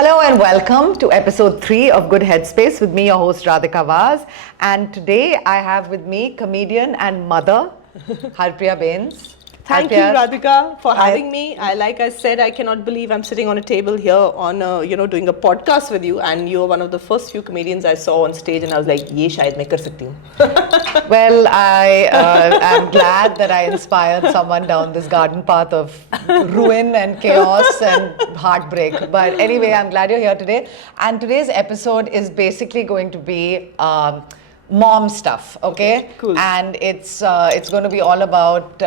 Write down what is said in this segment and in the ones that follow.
Hello and welcome to episode 3 of Good Headspace with me, your host Radhika Vaz. And today I have with me comedian and mother, Harpriya Bains. Thank you, Radhika, for having me. Like I said, I cannot believe I'm sitting on a table here on, doing a podcast with you, and you're one of the first few comedians I saw on stage, and I was like, "Ye shayad main kar sakti hu." Well, I am glad that I inspired someone down this garden path of ruin and chaos and heartbreak. But anyway, I'm glad you're here today. And today's episode is basically going to be mom stuff, okay? Cool. And it's going to be all about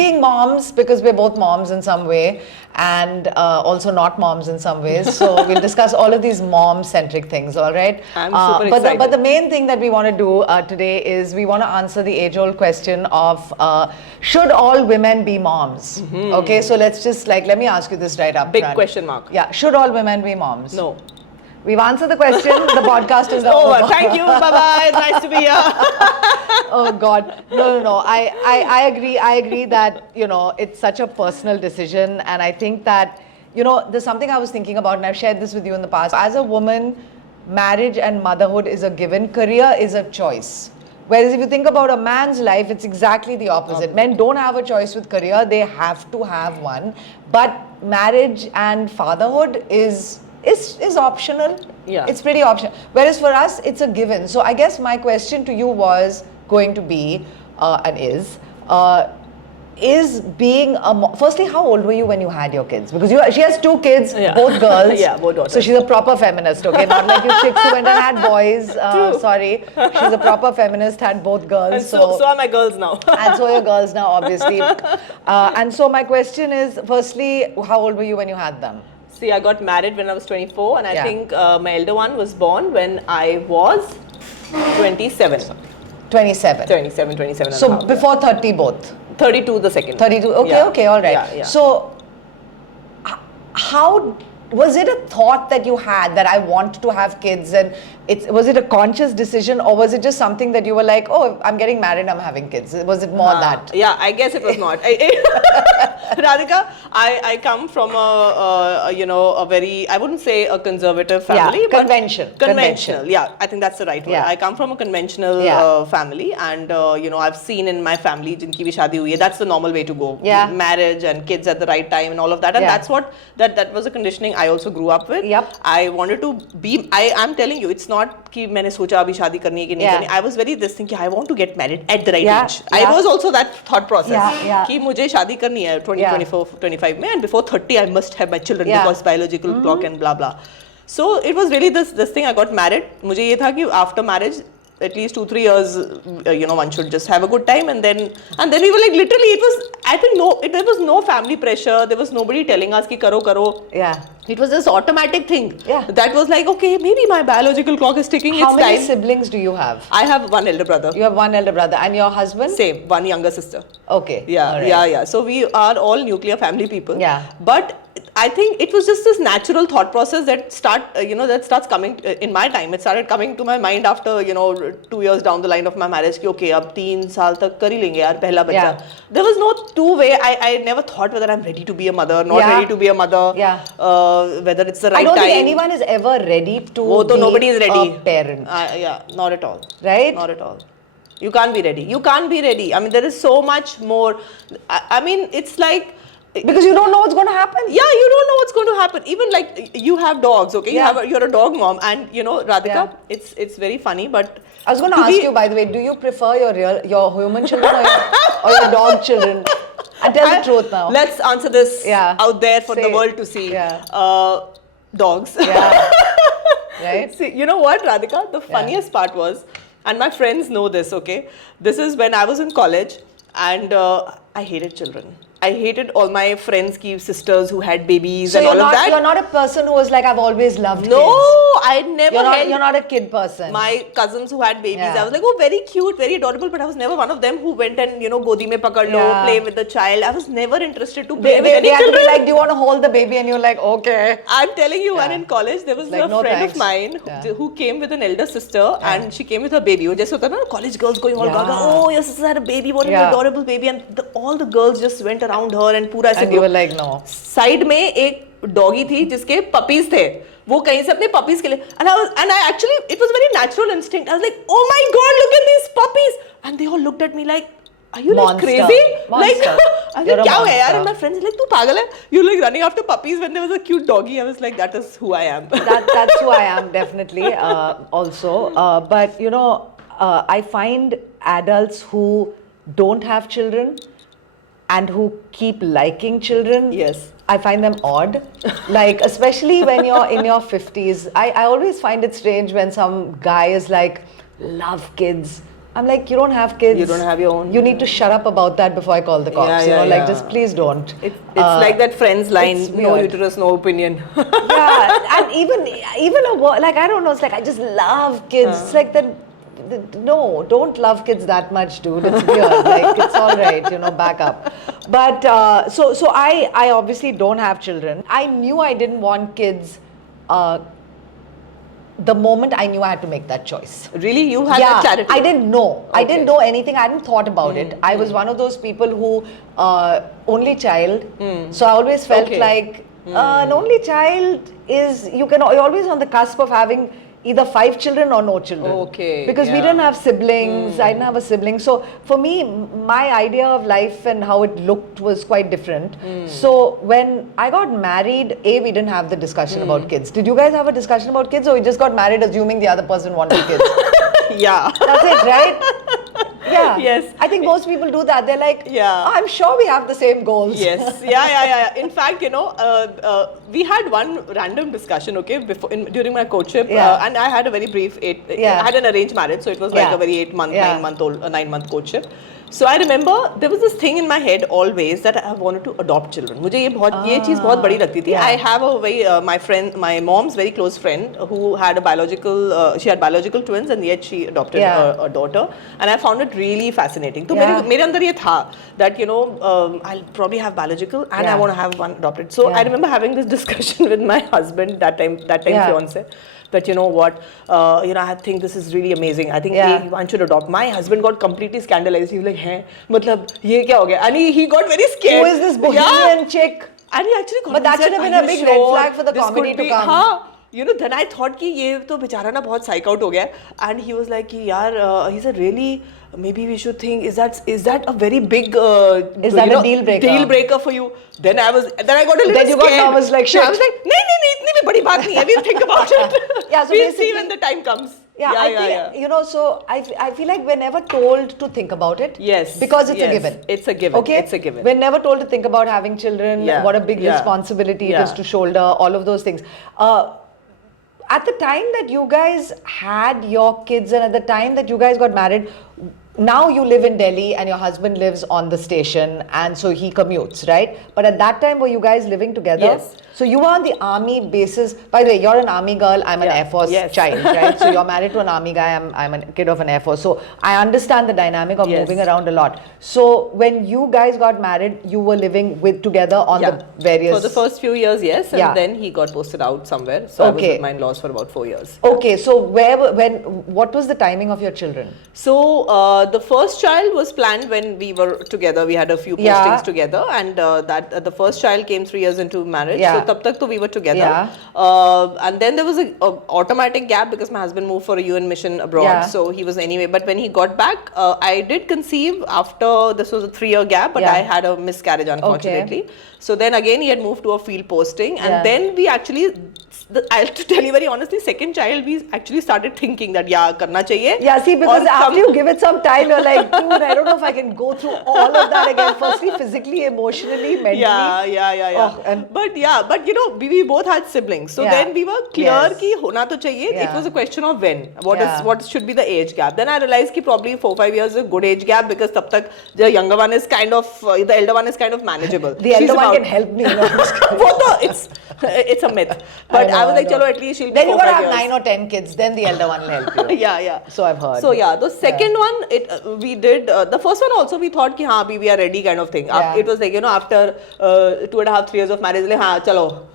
being moms, because we're both moms in some way, and also not moms in some ways. So we'll discuss all of these mom-centric things, all right? I'm super excited. But the main thing that we want to do today is we want to answer the age-old question of should all women be moms? Mm-hmm. Okay, so let me ask you this right up Big front. question mark. Yeah, should all women be moms? No. We've answered the question. The podcast is now over. Thank you. Bye-bye. Nice to be here. Oh God, no. I agree that, it's such a personal decision, and I think that, there's something I was thinking about, and I've shared this with you in the past. As a woman, marriage and motherhood is a given. Career is a choice. Whereas if you think about a man's life, it's exactly the opposite. Men don't have a choice with career; they have to have one. But marriage and fatherhood is optional. Yeah. It's pretty optional. Whereas for us, it's a given. So I guess my question to you was going to be, is being a mom. Firstly, how old were you when you had your kids? Because she has 2 kids, yeah. both girls. Yeah, both daughters. So she's a proper feminist, okay? Not like you chicks who went and had boys. Sorry. She's a proper feminist, had both girls. And so are my girls now. And so are your girls now, obviously. And so my question is, firstly, how old were you when you had them? See, I got married when I was 24, and I Yeah. think my elder one was born when I was 27. 27. 27 So and a half, before 30 both? 32 the second. 32, okay, Yeah. okay, all right. Yeah. So, how was it a thought that you had that I want to have kids, and was it a conscious decision, or was it just something that you were like, oh, I'm getting married, I'm having kids? Was it more that? Yeah, I guess it was not. Radhika, I come from a very, I wouldn't say a conservative family, but conventional. Yeah, I think that's the right word. Yeah. I come from a conventional family, and I've seen in my family, jinki bhi shaadi hui hai, that's the normal way to go. Yeah. Marriage and kids at the right time and all of that, and that's what that was a conditioning I also grew up with. Yep. I wanted to be. I'm telling you, it's not कि मैंने सोचा अभी शादी करनी है कि नहीं करनी. I was very this thing कि I want to get married at the right age. I was also that thought process कि मुझे शादी करनी है 24, 25 में, and before 30 I must have my children because biological clock and blah blah. So it was really this thing. I got married. मुझे ये था कि after marriage at least 2-3 years, one should just have a good time, and then we were like, literally, it was, I think there was no family pressure. There was nobody telling us ki karo. Yeah. It was this automatic thing. Yeah. That was like, okay, maybe my biological clock is ticking. How its many time. siblings do you have? I have one elder brother. You have one elder brother, and your husband? Same, one younger sister. Okay. Yeah, right. yeah. So we are all nuclear family people. Yeah. But I think it was just this natural thought process that starts coming in my time. It started coming to my mind after 2 years down the line of my marriage. Ki okay, ab 3 saal tak kar hi lenge yaar, pehla bachcha. Yeah. There was no two-way. I never thought whether I'm ready to be a mother, not ready to be a mother. Yeah. Whether it's the right I don't time. think anyone is ever ready to be nobody is ready. a parent. Yeah, not at all. Right? Not at all. You can't be ready. I mean, there is so much more. I mean, it's like. Because you don't know what's going to happen. Yeah, you don't know what's going to happen. Even like you have dogs, okay? Yeah. You're a dog mom, and Radhika, it's very funny. But I was going to ask you, by the way, do you prefer your human children or your dog children? And tell the truth now. Let's answer this out there for the world to see. Yeah. Dogs. Yeah. Right? See, you know what, Radhika? The funniest part was, and my friends know this, okay? This is when I was in college, and I hated children. I hated all my friends' sisters who had babies and all of that. So you're not a person who was like, I've always loved kids. No, I never You're not a kid person. My cousins who had babies, I was like, oh, very cute, very adorable, but I was never one of them who went and, godi mein pakad lo, play with the child. I was never interested to play with any children. They like, do you want to hold the baby? And you're like, okay. I'm telling you, one in college, there was a friend of mine who came with an elder sister, and she came with her baby. Just hota na, college girls going all gaga, oh, your sister had a baby, what an adorable baby. And all the girls just went around around her and पूरा ऐसे And you were like, no. Side में एक doggy थी जिसके puppies थे, वो कहीं से अपने पपीज के लिए, and I actually, it was very natural instinct. I was like, oh my god, look at these puppies, and they all looked at me like, are you like crazy? Like, I was like, क्या हो गया यार? And my friends were like, तू पागल है? You're like running after puppies when there was a cute doggy. I was like, that is who I am. That's who I am, definitely. Also, but you know, I find adults who don't have children and who keep liking children. Yes. I find them odd. Like, especially when you're in your 50s. I always find it strange when some guy is like, love kids. I'm like, you don't have kids. You don't have your own. You need to shut up about that before I call the cops. Like, just please don't. It's like that Friends line, no uterus, no opinion. Yeah, and even like, I don't know, it's like, I just love kids. It's like that. No, don't love kids that much, dude. It's weird. Like, it's all right, you know, back up. But so I obviously don't have children. I knew I didn't want kids the moment I knew I had to make that choice. Really? You had that clarity? I didn't know. Okay. I didn't know anything. I hadn't thought about it. I was one of those people who only child. So I always felt like an only child is, you're always on the cusp of having either 5 children or no children. Okay. Because we didn't have siblings. I didn't have a sibling. So for me, my idea of life and how it looked was quite different. So when I got married, we didn't have the discussion about kids. Did you guys have a discussion about kids, or you just got married assuming the other person wanted kids? Yeah. That's it, right? Yeah. Yes. I think most people do that. They're like, oh, I'm sure we have the same goals. Yes. Yeah. In fact, you know, we had one random discussion, okay, during my courtship, and I had a very brief I had an arranged marriage, so it was like a very 9-month courtship. So I remember there was this thing in my head always that I wanted to adopt children. मुझे ये चीज़ बहुत बड़ी लगती थी. I have a very my mom's very close friend who had she had biological twins, and yet she adopted a daughter, and I found it really fascinating. तो मेरे अंदर ये था that, you know, I'll probably have biological and I want to have one adopted. So I remember having this discussion with my husband that time fiance. That, you know what, you know, I think this is really amazing. I think one should adopt. My husband got completely scandalized. He was like, "Hey, मतलब ये क्या हो गया?" And he got very scared. Who is this Bohemian chick? And he actually But that should have been a big red flag for the comedy to come. हाँ. You know, then I thought कि ये तो बेचारा ना बहुत psych out हो गया. And he was like कि यार, he said, really, maybe we should think, is that a very big is that a deal breaker for you? Then I got a little scared. Then you got nervous like shit. I was like, नहीं इतनी भी बड़ी बात नहीं है. We'll think about it. Yeah, so we'll see when the time comes. Yeah. You know, so I feel like we're never told to think about it. Yes. Because it's a given. It's a given. Okay? It's a given. We're never told to think about having children, what a big responsibility it is to shoulder, all of those things. At the time that you guys had your kids and at the time that you guys got married, now you live in Delhi and your husband lives on the station, and so he commutes, right? But at that time, were you guys living together? Yes. So you were on the army basis. By the way, you're an army girl, I'm an Air Force child, right? So you're married to an army guy, I'm a kid of an Air Force. So I understand the dynamic of moving around a lot. So when you guys got married, you were living together on the various... For the first few years, yes. And then he got posted out somewhere. So I was with my in-laws for about 4 years. Okay, so what was the timing of your children? So the first child was planned when we were together. We had a few postings together, and the first child came 3 years into marriage. So tab tak to we were together. And then there was a automatic gap because my husband moved for a UN mission abroad. So he was anyway. But when he got back, I did conceive after, this was a 3-year gap, but I had a miscarriage, unfortunately. So then again he had moved to a field posting, and then we actually, to tell you very honestly, second child we actually started thinking that karna chahiye. Yeah, see, because after you give it some time, you're like, dude, I don't know if I can go through all of that again. Firstly, physically, emotionally, mentally. Yeah. But you know, we both had siblings, so then we were clear ki hona to chahiye. It was a question of when. What should be the age gap? Then I realized ki probably 4-5 years is a good age gap, because tab tak the younger one is kind of, the elder one is kind of manageable. The elder one can help me. It's a myth. But I was like, chalo, at least she'll be 4-5 years. Then you gotta have 9 or 10 kids, then the elder one will help you. Yeah. So I've heard. So the second one, we did, the first one also we thought ki we are ready kind of thing. It was like, you know, after 2.5-3 years of marriage, chalo.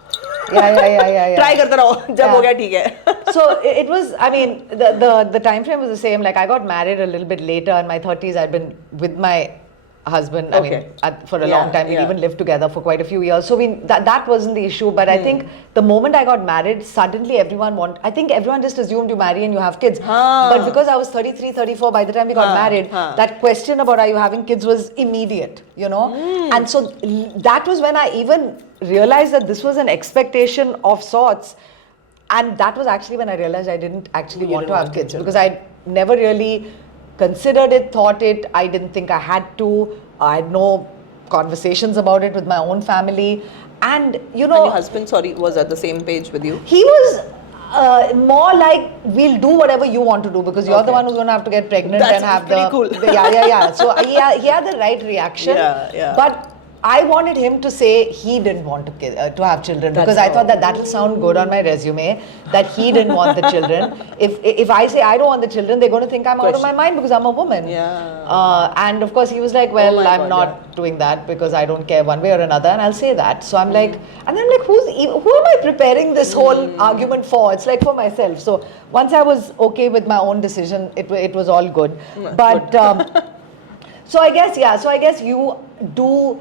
Yeah. Try karta raho, jab ho gaya theek hai. So it was, I mean, the time frame was the same. Like, I got married a little bit later in my 30s. I'd been with my husband. I mean, for a long time, we even lived together for quite a few years. So that wasn't the issue. But I think the moment I got married, suddenly I think everyone just assumed you marry and you have kids. But because I was 33, 34, by the time we got married, that question about are you having kids was immediate, you know. And so that was when I even realized that this was an expectation of sorts. And that was actually when I realized I didn't actually want to have kids, because I never really considered it, thought it. I didn't think I had to. I had no conversations about it with my own family. And, you know... And your husband, was at the same page with you? He was more like, we'll do whatever you want to do, because you're the one who's going to have to get pregnant and have pretty cool. Yeah. So he had the right reaction. But I wanted him to say he didn't want to have children, because I thought that will sound good on my resume, that he didn't want the children. If I say I don't want the children, they're going to think I'm out of my mind because I'm a woman. And of course he was like, well, I'm not doing that because I don't care one way or another, and I'll say that. So I'm like, who am I preparing this whole argument for? It's like for myself. So once I was okay with my own decision, it was all good. But so I guess you do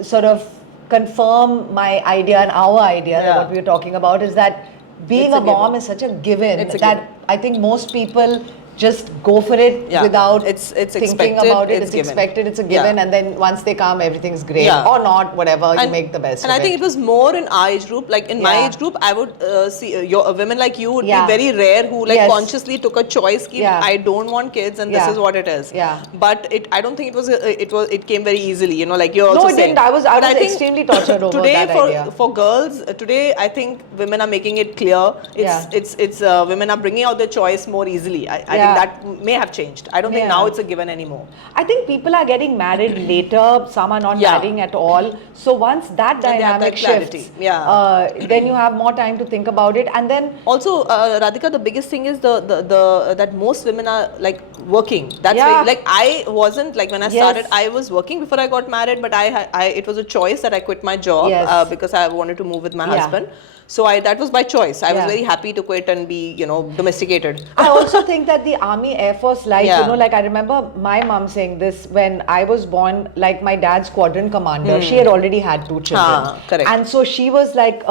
sort of confirm my idea and our idea that what we were talking about is that being a mom is such a given that I think most people just go for it without thinking about it. It's expected, it's a given, and then once they come, everything's great. Or not, whatever, you make the best of it. And I think it was more in our age group. Like in my age group, I would see women like you would be very rare who consciously took a choice. I don't want kids, and this is what it is. But I don't think it came very easily. You know, like you're also saying. No, it didn't. I was extremely tortured over that idea. For girls today, I think women are making it clear. It's women are bringing out their choice more easily. I think that may have changed. I don't think now it's a given anymore. I think people are getting married later. Some are not marrying at all. So once that dynamic shifts, then you have more time to think about it. And then also, Radhika, the biggest thing is that most women are like working. That's why, like I wasn't, like when I started, I was working before I got married, but it was a choice that I quit my job because I wanted to move with my husband. So that was by choice. I was very happy to quit and be, domesticated. I also think that the Army, Air Force life, like I remember my mom saying this when I was born, like my dad's squadron commander, she had already had 2 children. Correct. And so she was like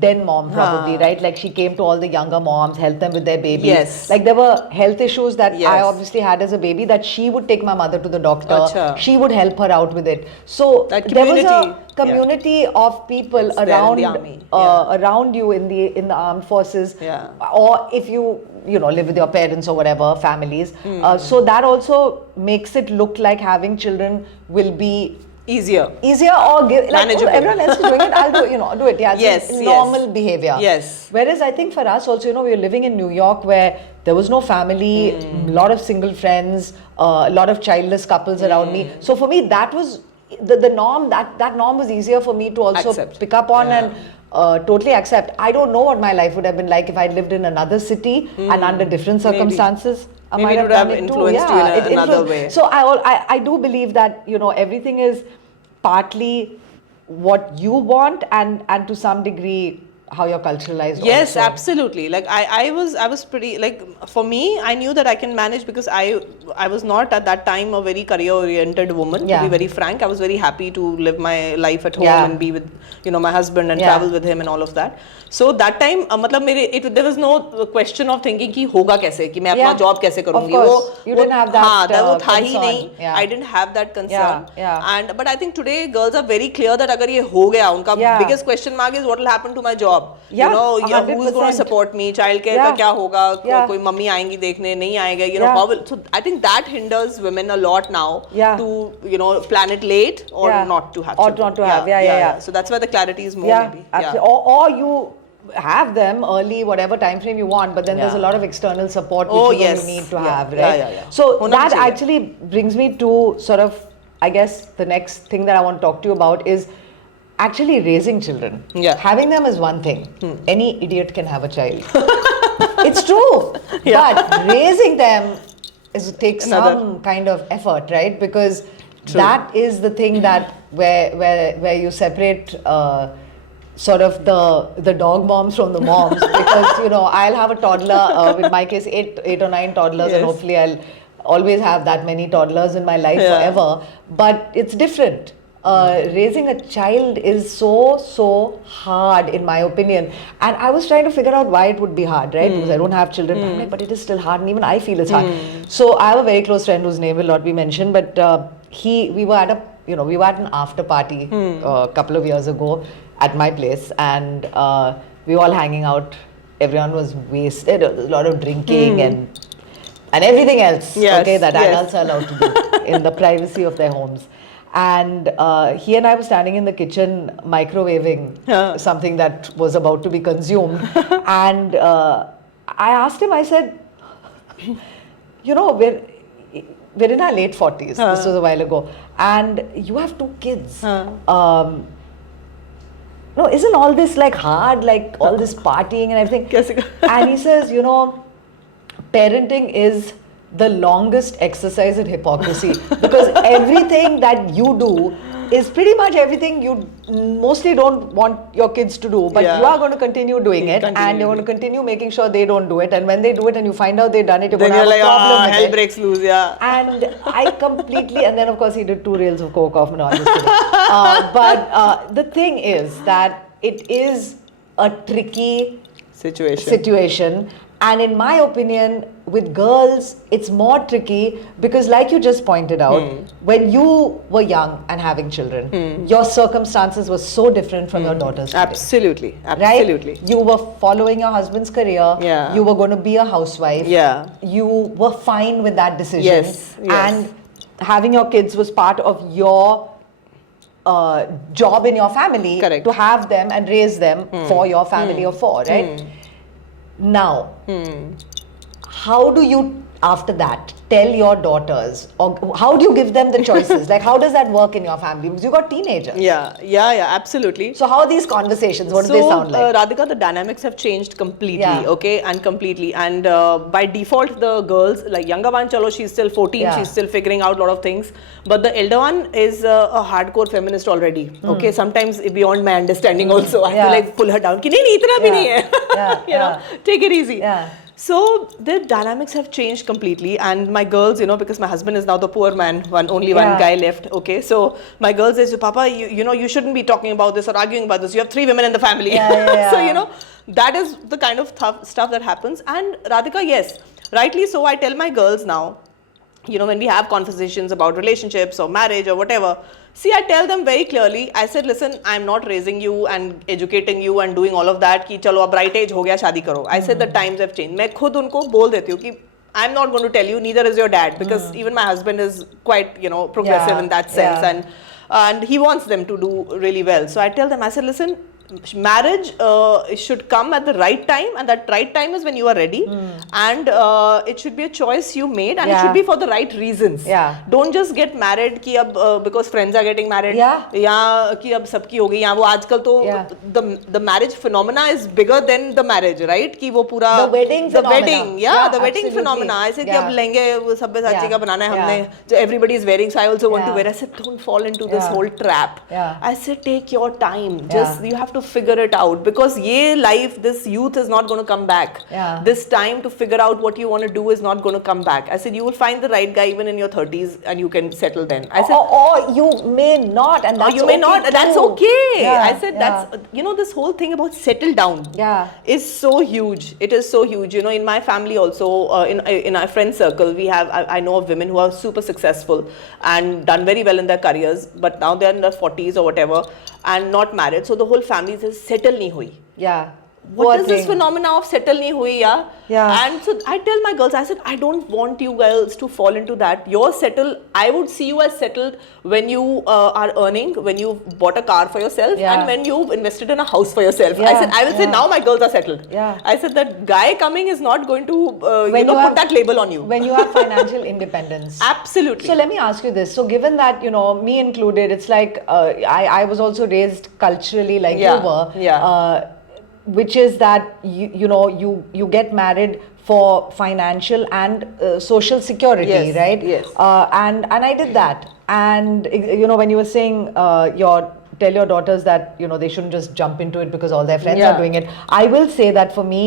den mom probably, right? Like she came to all the younger moms, helped them with their babies. Yes. Like there were health issues that I obviously had as a baby that she would take my mother to the doctor. She would help her out with it. So there was a community of people around the army. Around you in the armed forces, or if you live with your parents or whatever, families. So that also makes it look like having children will be easier or manageable. Everyone else is doing it, I'll do it. It's normal behavior. Whereas I think for us also, we were living in New York where there was no family, a lot of single friends, a lot of childless couples around me. So for me, that was the norm. That norm was easier for me to also pick up on and totally accept. I don't know what my life would have been like if I lived in another city and under different circumstances. Maybe it would have influenced you in another way. So I do believe that everything is partly what you want and to some degree how you're culturalized. Yes, also. Absolutely. Like I was pretty, like for me, I knew that I can manage because I was not at that time a very career oriented woman. To be very frank, I was very happy to live my life at home and be with my husband and travel with him and all of that. So that time, there was no question of thinking कि होगा कैसे, कि मैं अपना job कैसे करूँगी. You didn't have that वो था ही concern. नहीं. I didn't have that concern. But I think today girls are very clear that अगर ये हो गया, उनका biggest question mark is what will happen to my job. Who's going to support me? Childcare का क्या होगा? कोई मम्मी आएंगी देखने, नहीं आएगा. So I think that hinders women a lot now to plan it late or not to have children. Or not to have. So that's where the clarity is more maybe. Absolutely. Or you have them early, whatever time frame you want, but then there's a lot of external support which you need to have, right? So that actually brings me to sort of, I guess, the next thing that I want to talk to you about is actually raising children. Having them is one thing. Any idiot can have a child. It's true. But raising them takes some kind of effort, right? Because that is the thing that where you separate sort of the dog moms from the moms, because I'll have a toddler, in my case 8 or 9 toddlers, and hopefully I'll always have that many toddlers in my life forever, but it's different. Raising a child is so hard, in my opinion. And I was trying to figure out why it would be hard, right? Because I don't have children. But I'm like, but it is still hard, and even I feel it's hard. So I have a very close friend whose name will not be mentioned, but we were at an after party a couple of years ago at my place, and we were all hanging out. Everyone was wasted. There was a lot of drinking and everything else, that adults are allowed to do in the privacy of their homes. And he and I were standing in the kitchen microwaving something that was about to be consumed. And I asked him, I said, we're in our late 40s. This was a while ago. And you have 2 kids. No, isn't all this like hard, like all this partying and everything? And he says, parenting is the longest exercise in hypocrisy, because everything that you do is pretty much everything you mostly don't want your kids to do, but you are going to continue doing it, and you're going to continue making sure they don't do it, and when they do it and you find out they've done it, you're going to have a problem with hell it. Breaks loose, And I completely, and then of course he did 2 reels of coke off. No, I'm just kidding. But the thing is that it is a tricky situation. And in my opinion, with girls, it's more tricky because, like you just pointed out, when you were young and having children, your circumstances were so different from your daughter's today. Absolutely. Right? You were following your husband's career. Yeah. You were going to be a housewife. Yeah. You were fine with that decision. Yes. And having your kids was part of your job in your family. Correct. To have them and raise them for your family of 4, right? Now, how do you, after that, tell your daughters, or how do you give them the choices? Like, how does that work in your family? Because you got teenagers. Yeah, absolutely. So how are these conversations? What do they sound like? Radhika, the dynamics have changed completely, completely. And by default, the girls, like younger one, chalo, she's still 14, she's still figuring out a lot of things. But the elder one is a hardcore feminist already. Okay, sometimes beyond my understanding also. I have to like pull her down. Ki, nahi, itna bhi nahi hai. Take it easy. So the dynamics have changed completely, and my girls, because my husband is now the poor man, only one guy left. Okay, so my girls say, Papa, you shouldn't be talking about this or arguing about this. You have 3 women in the family. So that is the kind of stuff that happens. And Radhika, yes, rightly so. I tell my girls now, when we have conversations about relationships or marriage or whatever, see, I tell them very clearly, I said, listen, I'm not raising you and educating you and doing all of that, ki chalo ab right age ho gaya, shaadi karo. I said the times have changed. Main khud unko bol deti hu ki I'm not going to tell you, neither is your dad, because even my husband is quite, progressive in that sense, and he wants them to do really well. So I tell them, I said, listen, marriage should come at the right time, and that right time is when you are ready, and it should be a choice you made, and it should be for the right reasons. Don't just get married ki ab, because friends are getting married, ya ki ab sabki ho gayi, ya wo aajkal to the marriage phenomena is bigger than the marriage, right? Ki wo pura the wedding phenomena. I said ki ab lehenge wo sabyasachi ka banana hai humne, so everybody is wearing, so I also want to wear. I said, don't fall into this whole trap. I said, take your time, just you have to figure it out, because this youth is not going to come back. This time to figure out what you want to do is not going to come back. I said, you will find the right guy even in your 30s and you can settle then. I said, or you may not, and that's okay. That's okay. I said, that's this whole thing about settle down is so huge. It is so huge. In my family also, in our friend circle, I know of women who are super successful and done very well in their careers, but now they're in their 40s or whatever and not married. So the whole family says, settle nahi hui. What is this phenomena of settle nahi hui, And so I tell my girls, I said, I don't want you girls to fall into that. You're settled. I would see you as settled when you are earning, when you bought a car for yourself, and when you've invested in a house for yourself. I said, I will say now my girls are settled. I said that guy coming is not going to put that label on you. When you have financial independence. Absolutely. So let me ask you this. So given that, me included, it's like I was also raised culturally like you were. Which is that you get married for financial and social security, right? Yes. And I did that. And when you were saying you're tell your daughters that, you know, they shouldn't just jump into it because all their friends are doing it. I will say that for me,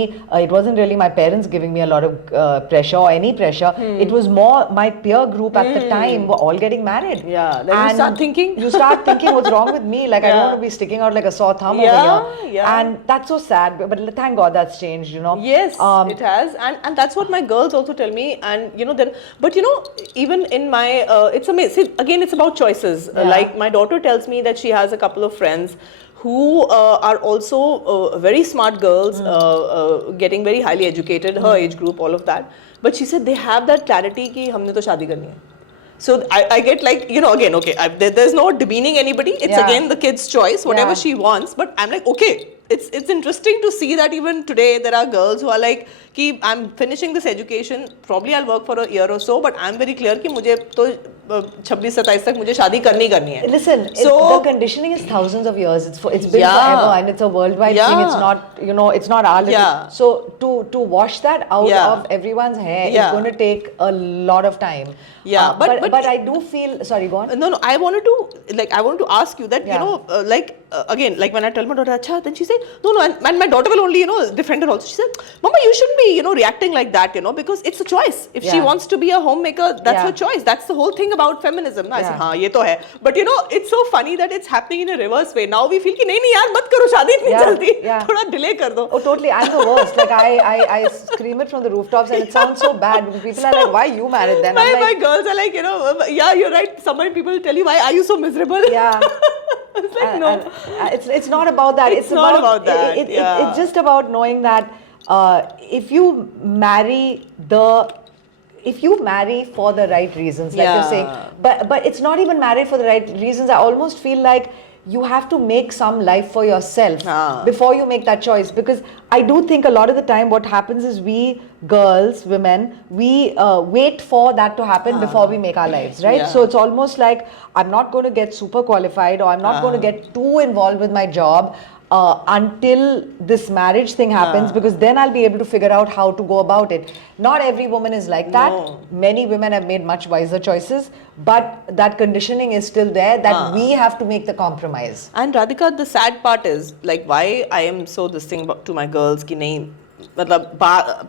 it wasn't really my parents giving me a lot of pressure or any pressure. It was more my peer group at the time were all getting married. Yeah, then you start thinking. You start thinking, what's wrong with me? Like, I don't want to be sticking out like a sore thumb over here. Yeah. And that's so sad. But thank God that's changed, you know. Yes, it has. And that's what my girls also tell me. And, you know, then, but, you know, even in my, it's amazing. Again, it's about choices. Like, my daughter tells me that she has a couple of friends who are also very smart girls, getting very highly educated, her age group, all of that. But she said they have that clarity कि हमने तो शादी करनी है. So I get like, you know, again, okay, there's no demeaning anybody. It's again the kid's choice, whatever she wants. But I'm like, okay, it's interesting to see that even today there are girls who are like, कि I'm finishing this education, probably I'll work for a year or so, but I'm very clear कि मुझे तो 26-27 तक मुझे शादी करनी है. Listen, the conditioning is thousands of years. It's been forever, and it's a worldwide thing. It's not, you know, it's not our little. So to wash that out of everyone's hair is going to take a lot of time. Yeah, but I do feel. Sorry, go on. No, I wanted to ask you that, you know, again, like when I tell my daughter, "Acha," then she said, no, and my daughter will only, you know, defend her also. She said, "Mama, you shouldn't be, you know, reacting like that, you know, because it's a choice. If she wants to be a homemaker, that's her choice. That's the whole thing about feminism." I said, "हाँ, ये तो है." But you know, it's so funny that it's happening in a reverse way. Now we feel कि नहीं यार, मत करो शादी इतनी जल्दी, थोड़ा delay कर दो. Oh, totally. I'm the worst. Like I scream it from the rooftops, and it sounds so bad. People are like, "Why you married then?" My girls are like, you know, yeah, you're right. Some people tell you, "Why are you so miserable?" Yeah. It's like, no. It's not about that. It's not about that. It's just about knowing that if you marry for the right reasons, like you're saying, but it's not even married for the right reasons. I almost feel like you have to make some life for yourself before you make that choice, because I do think a lot of the time what happens is we girls, women, we wait for that to happen before we make our lives, right? So it's almost like I'm not going to get super qualified, or I'm not going to get too involved with my job until this marriage thing happens, because then I'll be able to figure out how to go about it. Not every woman is like that. Many women have made much wiser choices, but that conditioning is still there, that we have to make the compromise. And Radhika, the sad part is, like, why I am so this thing to my girls कि नहीं, मतलब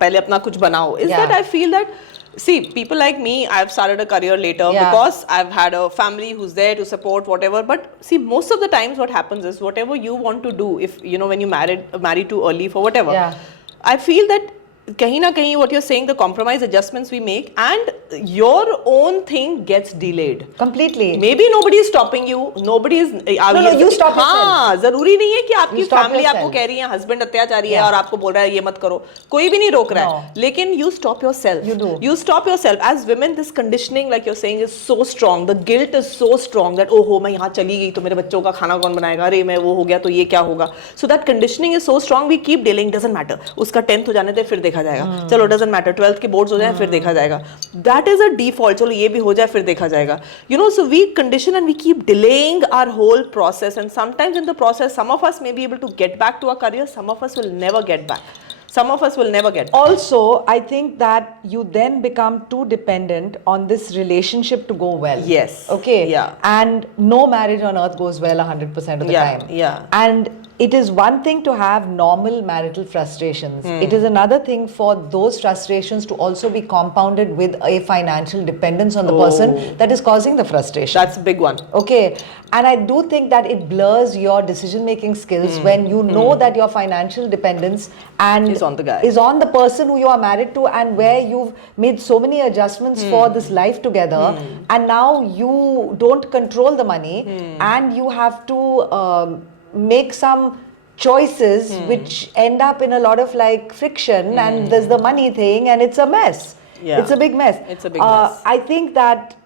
पहले अपना कुछ बनाओ, is that I feel that, see, people like me, I've started a career later because I've had a family who's there to support whatever. But see, most of the times what happens is whatever you want to do, if you know, when you marry too early for whatever, I feel that kahin na kahin what you're saying, the compromise adjustments we make, and your own thing gets delayed completely. Maybe nobody is stopping you, nobody is no, you stop yourself. हाँ, जरूरी नहीं है कि आपकी family आपको कह रही है हस्बैंड अत्याचारी है और आपको बोल रहा है ये मत करो, कोई भी नहीं रोक रहा है, लेकिन you stop yourself. You stop yourself. As women, this conditioning, like you're saying, is so strong. The guilt is so strong that, oh, मैं यहाँ चली गई तो मेरे बच्चों का खाना कौन बनाएगा, अरे मैं वो हो गया तो ये क्या होगा. So that conditioning is so strong, we keep delaying. Doesn't matter, उसका 10th हो जाने दे फिर देखा जाएगा, चलो doesn't matter, 12th के boards हो जाए फिर देखा जाएगा. That is a default, चलो ये भी हो जाए फिर देखा जाएगा. You know, so we condition and we keep delaying our whole process, and sometimes in the process, some of us may be able to get back to our career, some of us will never get back. Some of us will never get back. Also, I think that you then become too dependent on this relationship to go well. Yes. Okay. Yeah. And no marriage on earth goes well 100% of the time. Yeah. And it is one thing to have normal marital frustrations. It is another thing for those frustrations to also be compounded with a financial dependence on the person that is causing the frustration. That's a big one. Okay. And I do think that it blurs your decision-making skills when you know that your financial dependence is on the guy, is on the person who you are married to, and where you've made so many adjustments for this life together, and now you don't control the money, and you have to make some choices which end up in a lot of like friction, and there's the money thing, and it's a mess. It's a big mess. It's a big mess. I think that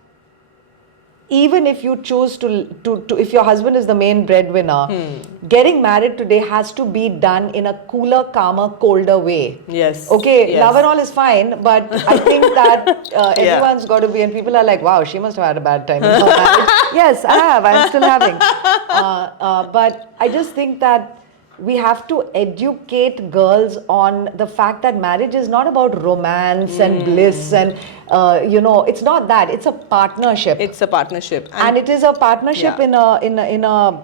even if you choose to if your husband is the main breadwinner, getting married today has to be done in a cooler, calmer, colder way. Yes. Okay, love and all is fine, but I think that everyone's got to be, and people are like, wow, she must have had a bad time in her marriage. Yes, I have. I'm still having. But I just think that we have to educate girls on the fact that marriage is not about romance and bliss and you know, it's not that. It's a partnership. It's a partnership, and it is a partnership in a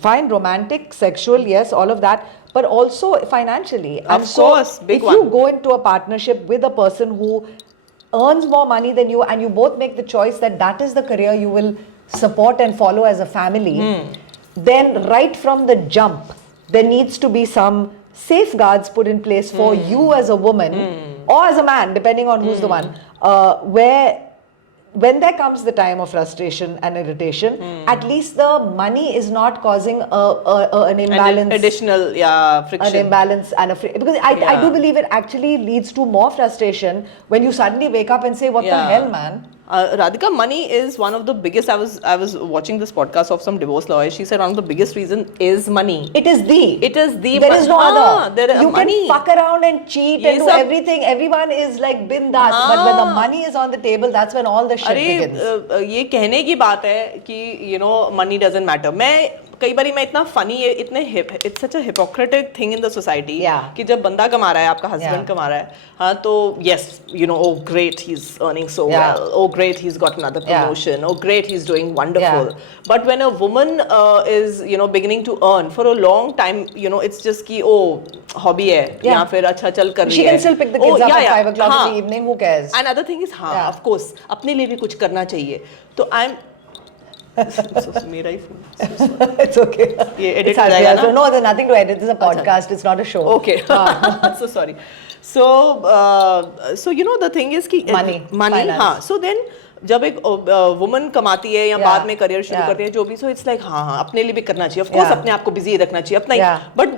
fine, romantic, sexual, yes, all of that, but also financially. And Of course, big if you one. go into a partnership with a person who earns more money than you, and you both make the choice that that is the career you will support and follow as a family, then right from the jump, there needs to be some safeguards put in place for you as a woman or as a man, depending on who's the one, where when there comes the time of frustration and irritation, at least the money is not causing an imbalance. Additional, friction. An imbalance and because I do believe it actually leads to more frustration when you suddenly wake up and say, what the hell, man? Radhika, money is one of the biggest. I was watching this podcast of some divorce lawyers. She said one of the biggest reason is money. It is the. There is no other. There You money. can fuck around and cheat and do everything. Everyone is like bindas. But when the money is on the table, that's when all the shit begins. ये कहने की बात है कि money doesn't matter. कई बारी मैं इतना फनी है, it's such a hypocritic thing in the society कि जब बंदा कमा रहा है, आपका husband कमा रहा है, हाँ तो yes, oh great, he's earning so well, oh great, he's got another promotion, oh great, he's doing wonderful. But when a woman is beginning to earn for a long time, it's just कि hobby है या फिर अच्छा चल कर रही है. She can still pick the kids up at 5 o'clock in the evening. Who cares? And other thing is of course अपने लिए भी कुछ करना चाहिए. तो I'm मेरा ही phone. It's okay. ये edit हो जाएगा ना? No, there's nothing to edit. This is a podcast. It's not a show. Okay. So sorry. So the thing is कि money. हाँ. So then जब एक वुमन कमाती है या बाद में करियर शुरू करती है जो भी, सो इट्स लाइक हाँ अपने लिए भी करना चाहिए, ऑफ कोर्स अपने आप को बिजी रखना चाहिए अपना ही, but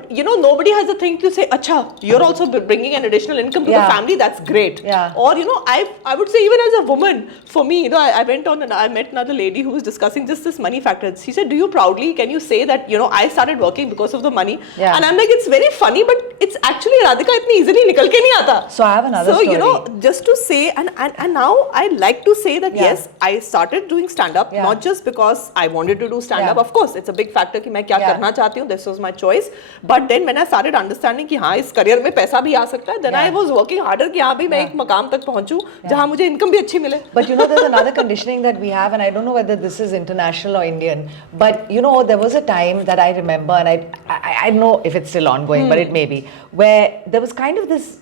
nobody has a thing to say अच्छा you are also bringing an additional income to the family, that's great. और I would say even as a woman, for me I went on and I met another lady who was discussing just this money factor. She said do you proudly can you say that I started working because of the money, and I am like it's very funny but it's actually Radhika इतनी easily निकल के नहीं आता. So I have another story just to say and now I like to say that yes, I started doing stand up not just because I wanted to do stand up. Of course it's a big factor कि मैं क्या करना चाहती हूँ, this was my choice, but then when I started understanding कि हाँ इस career में पैसा भी आ सकता है, then I was working harder कि हाँ भी मैं एक मकाम तक पहुँचूँ जहाँ मुझे इनकम भी अच्छी मिले. But there's another conditioning that we have, and I don't know whether this is international or Indian, but there was a time that I remember, and I don't know if it's still ongoing, but it may be, where there was kind of this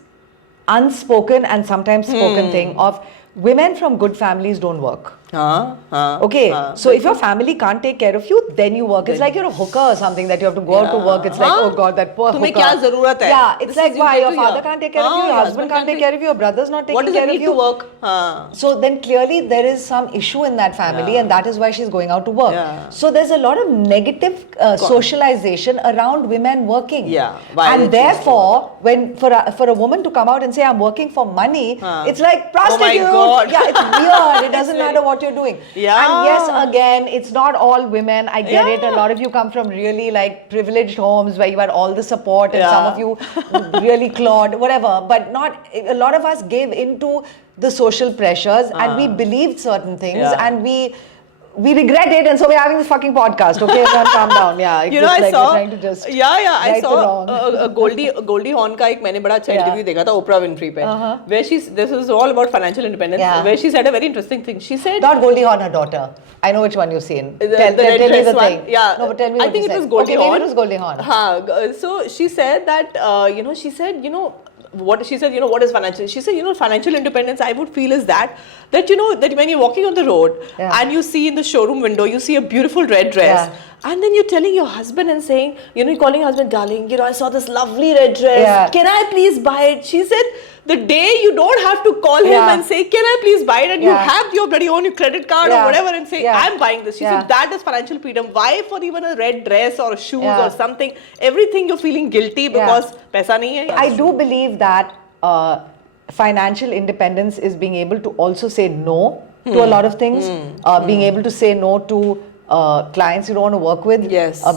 unspoken and sometimes spoken thing of women from good families don't work. Okay, so if your family can't take care of you, then you work. It's like you're a hooker or something that you have to go out to work. It's like, oh God, that poor तुम्हें hooker. क्या ज़रूरत है? Yeah, it's like why your father can't take care of you, your husband can't take care of you, your brother's not taking care of you. What does it need to work? So then clearly there is some issue in that family, and that is why she's going out to work. So there's a lot of negative socialization around women working. And therefore, when for a woman to come out and say I'm working for money, it's like prostitute. Oh my God. Yeah, it's weird. It doesn't matter what you're doing. And yes, again, it's not all women. I get it. A lot of you come from really like privileged homes where you had all the support, and some of you really clawed, whatever. But not a lot of us gave into the social pressures, and we believed certain things, and we regret it, and so we're having this fucking podcast. Okay, everyone calm down. Yeah, it's just I like saw. we're trying to just I saw Goldie Hawn का एक मैंने बड़ा अच्छा interview देखा था Oprah Winfrey पे, where this is all about financial independence, where she said a very interesting thing. She said, not Goldie Hawn, her daughter. I know which one you've seen. Tell me the thing. Yeah. No, but tell me what I think you it said. was Goldie Hawn. Maybe it was Goldie Hawn. So she said that she said what she said, what is financial? She said, financial independence, I would feel is that that when you're walking on the road and you see in the showroom window, you see a beautiful red dress, and then you're telling your husband and saying, you're calling your husband, darling, I saw this lovely red dress. Can I please buy it? She said, the day you don't have to call him and say, can I please buy it? And you have your bloody own credit card or whatever and say, I'm buying this. She said, that is financial freedom. Why for even a red dress or shoes or something? Everything you're feeling guilty because paisa nahi hai. I do believe that financial independence is being able to also say no to a lot of things. Being able to say no to clients you don't want to work with.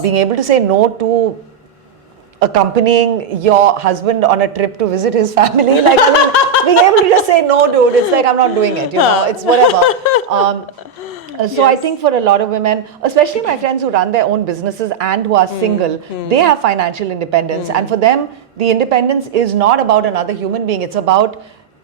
Being able to say no to accompanying your husband on a trip to visit his family. Like, I mean, being able to just say no, dude, it's like, I'm not doing it, it's whatever. So I think for a lot of women, especially my friends who run their own businesses and who are single, they have financial independence. And for them, the independence is not about another human being. It's about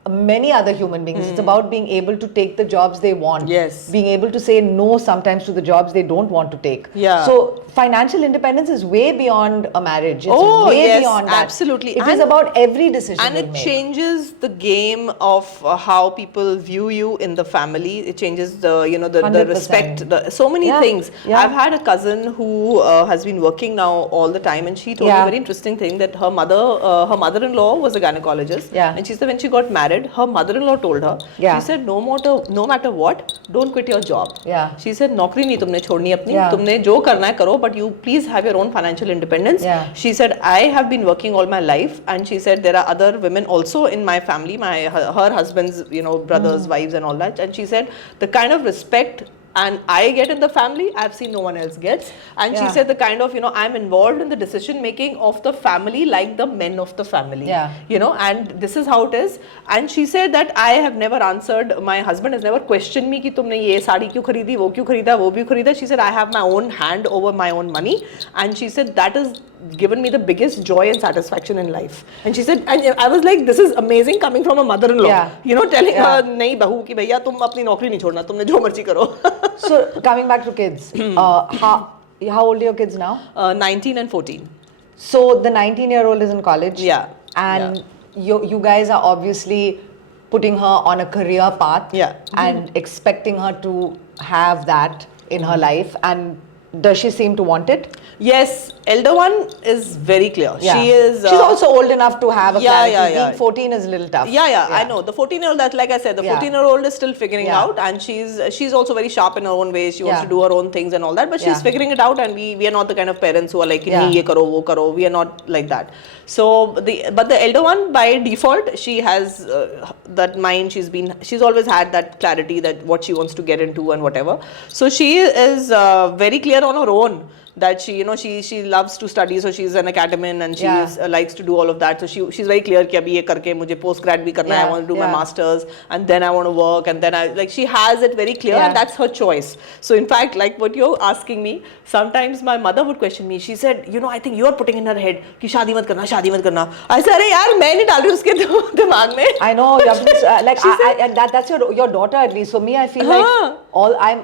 many other human beings. It's about being able to take the jobs they want. Yes. Being able to say no sometimes to the jobs they don't want to take. Yeah. So financial independence is way beyond a marriage. It's way yes, beyond that. absolutely. It is about every decision and you it make. changes the game of how people view you in the family. It changes the the 100%. respect, so many things. Yeah. I've had a cousin who has been working now all the time, and she told me a very interesting thing, that her mother-in-law was a gynecologist. Yeah. And she said when she got married, her mother-in-law told her, Yeah. she said no matter what, don't quit your job. Yeah. She said नौकरी नहीं तुमने छोड़नी अपनी, Yeah. तुमने जो करना है करो, but you please have your own financial independence. Yeah. She said I have been working all my life, and she said there are other women also in my family, her husband's brothers, wives and all that, and she said the kind of respect and I get in the family, I've seen no one else gets. And she Yeah. said the kind of I'm involved in the decision making of the family like the men of the family. Yeah. And this is how it is. And she said that I have never answered, my husband has never questioned me कि तुमने ये साड़ी क्यों खरीदी, वो क्यों खरीदा, वो भी खरीदा. She said I have my own hand over my own money, and she said that has given me the biggest joy and satisfaction in life. And she said, and I was like, this is amazing coming from a mother-in-law. Yeah. Telling Yeah. her नहीं बहू कि भैया तुम अपनी नौकरी नहीं छोड़ना, तुमने जो मर्जी करो. So coming back to kids, how old are your kids now? 19 and 14. So the 19-year-old is in college. Yeah. And you guys are obviously putting her on a career path. Yeah. And expecting her to have that in her life. And does she seem to want it? Yes, elder one is very clear. Yeah. She is. She's also old enough to have a clarity. Yeah. Being 14 is a little tough. Yeah, I know. The 14-year-old, that like I said, the 14-year-old is still figuring Yeah. out, and she's also very sharp in her own ways. She wants Yeah. to do her own things and all that, but she's Yeah. figuring it out, and we are not the kind of parents who are like, Yeah. "Nahi, ye karo, wo karo." We are not like that. So but the elder one, by default, she has that mind. She's always had that clarity that what she wants to get into and whatever. So she is very clear on her own that she loves to study, so she's an academic, and she likes to do all of that. So she's very clear कि अभी ये करके मुझे post grad भी करना है, I want to do my masters, and then I want to work, and then she has it very clear, and that's her choice. So in fact, like what you're asking me, sometimes my mother would question me. She said, I think you are putting in her head कि शादी मत करना. I said, अरे यार मैं नहीं डाल रही उसके दिमाग में. I know you have to, like that's your daughter at least. For me, I feel like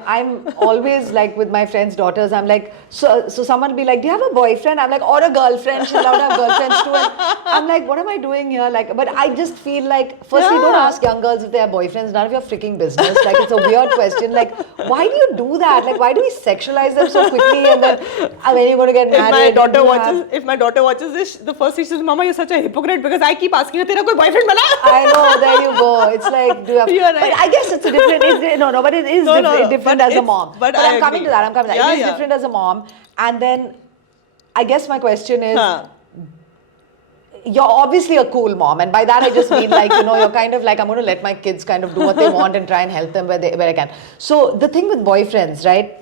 I'm always like with my friends' daughters. I'm like so someone will be like, do you have a boyfriend? I'm like, or a girlfriend. She's allowed to have girlfriends too. And I'm like, what am I doing here? Like, but I just feel like, firstly, don't ask young girls if they have boyfriends. None of your freaking business. Like, it's a weird question. Like, why do you do that? Like, why do we sexualize them so quickly? And then when are you going to get married? If my daughter watches this, the first thing she says, Mama, you're such a hypocrite because I keep asking her, तेरा कोई boyfriend बना? I know, there you go. It's like, do you have? You're right. But I guess it's a different. But it is different as a mom. But I'm coming to that. Yeah, it is different as a mom. And then, I guess my question is, you're obviously a cool mom, and by that I just mean like, you're kind of like, I'm going to let my kids kind of do what they want and try and help them where I can. So the thing with boyfriends, right,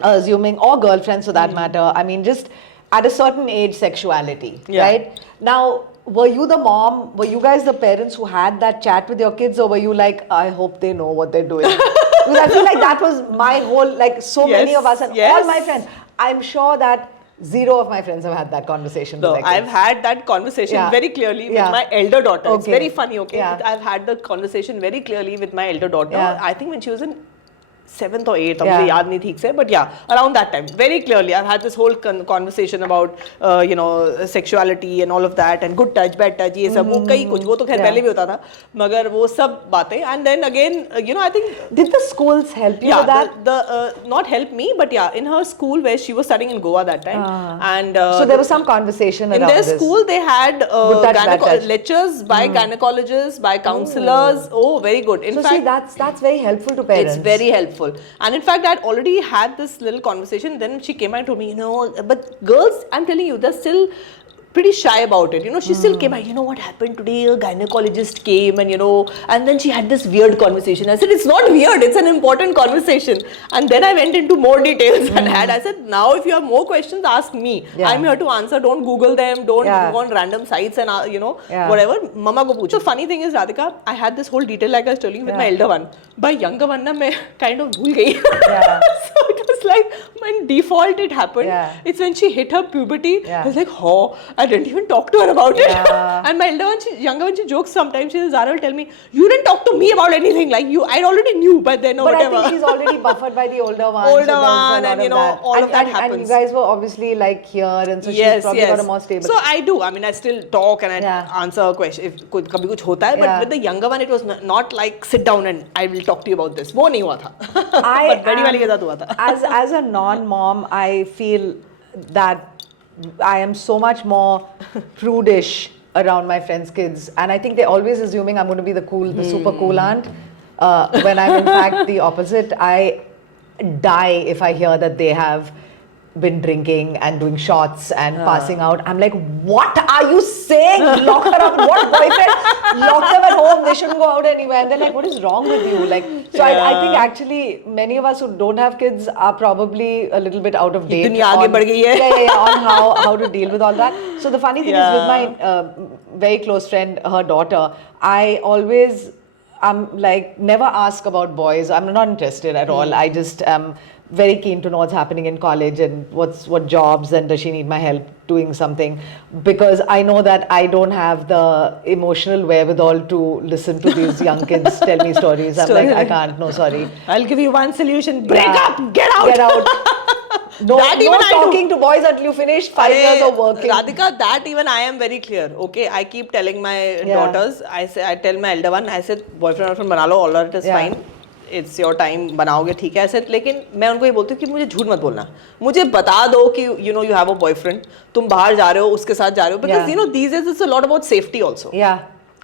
assuming, or girlfriends for that matter, I mean, just at a certain age, sexuality, right? Now, were you the mom, were you guys the parents who had that chat with your kids, or were you like, I hope they know what they're doing? Because I feel like that was my whole, like many of us and all my friends. I'm sure that zero of my friends have had that conversation with their kids. I've had that conversation very clearly with my elder daughter. It's very funny, okay? I've had the conversation very clearly with my elder daughter. I think when she was in 7th or 8th, मुझे याद नहीं ठीक से, but around that time, very clearly, I've had this whole conversation about, sexuality and all of that, and good touch, bad touch, ये सब, वो कई कुछ, वो तो खैर पहले भी होता था, मगर वो सब बातें, and then again, I think. Did the schools help you with that? Not help me, but in her school where she was studying in Goa that time, and so there was some conversation around this. In their school, they had lectures by gynecologists, by counselors. Oh, very good. In fact, see, that's very helpful to parents. It's very helpful. And in fact, I'd already had this little conversation. Then she came and told me, but girls, I'm telling you, they're still pretty shy about it. She still came out, what happened today? A gynecologist came and then she had this weird conversation. I said, it's not weird, it's an important conversation. And then I went into more details and I said, now if you have more questions, ask me. I'm here to answer. Don't Google them. Don't go on random sites and, whatever. Mama ko poocho. The funny thing is, Radhika, I had this whole detail like I was telling you with my elder one. By younger one, I kind of bhul gayi. So it was like, by default it happened. It's when she hit her puberty, I was like, I didn't even talk to her about it. Yeah. And my younger one, she jokes sometimes. She says, Zara will tell me, you didn't talk to me about anything. Like I already knew, but then but whatever. I think she's already buffered by the older one. Older so one, and you know, all of that happens. And you guys were obviously like here, and so she's probably got a more stable. So I do. I mean, I still talk and I answer a question if kabhi kuch hota hai. But with the younger one, it was not like sit down and I will talk to you about this. वो नहीं हुआ था. But बड़ी वाली के साथ हुआ था. As a non-mom, I feel that I am so much more prudish around my friends' kids, and I think they're always assuming I'm going to be the super cool aunt. When I'm in fact the opposite. I die if I hear that they have been drinking and doing shots and passing out. I'm like, what are you saying? Lock her up. What boyfriend? Lock them at home. They shouldn't go out anywhere. And they're like, what is wrong with you? Like, so I think actually many of us who don't have kids are probably a little bit out of date. दुनिया आगे बढ़ गई है. On how to deal with all that. So the funny thing is with my very close friend, her daughter, I'm like, never ask about boys. I'm not interested at all. I just am very keen to know what's happening in college and what jobs and does she need my help doing something, because I know that I don't have the emotional wherewithal to listen to these young kids tell me stories. I'm like, I can't, no, sorry. I'll give you one solution. Break up, get out. Get out. No talking to boys until you finish 5 years of working. Radhika, that even I am very clear. Okay, I keep telling my daughters, I tell my elder one, I said, boyfriend bana lo, all that is fine. It's your time, बनाओगे ठीक है ऐसे. लेकिन मैं उनको ये बोलती हूँ कि मुझे झूठ मत बोलना. मुझे बता दो कि you know you have a boyfriend. तुम बाहर जा रहे हो, उसके साथ जा रहे हो. Because you know these days it's a lot about safety also. Yeah.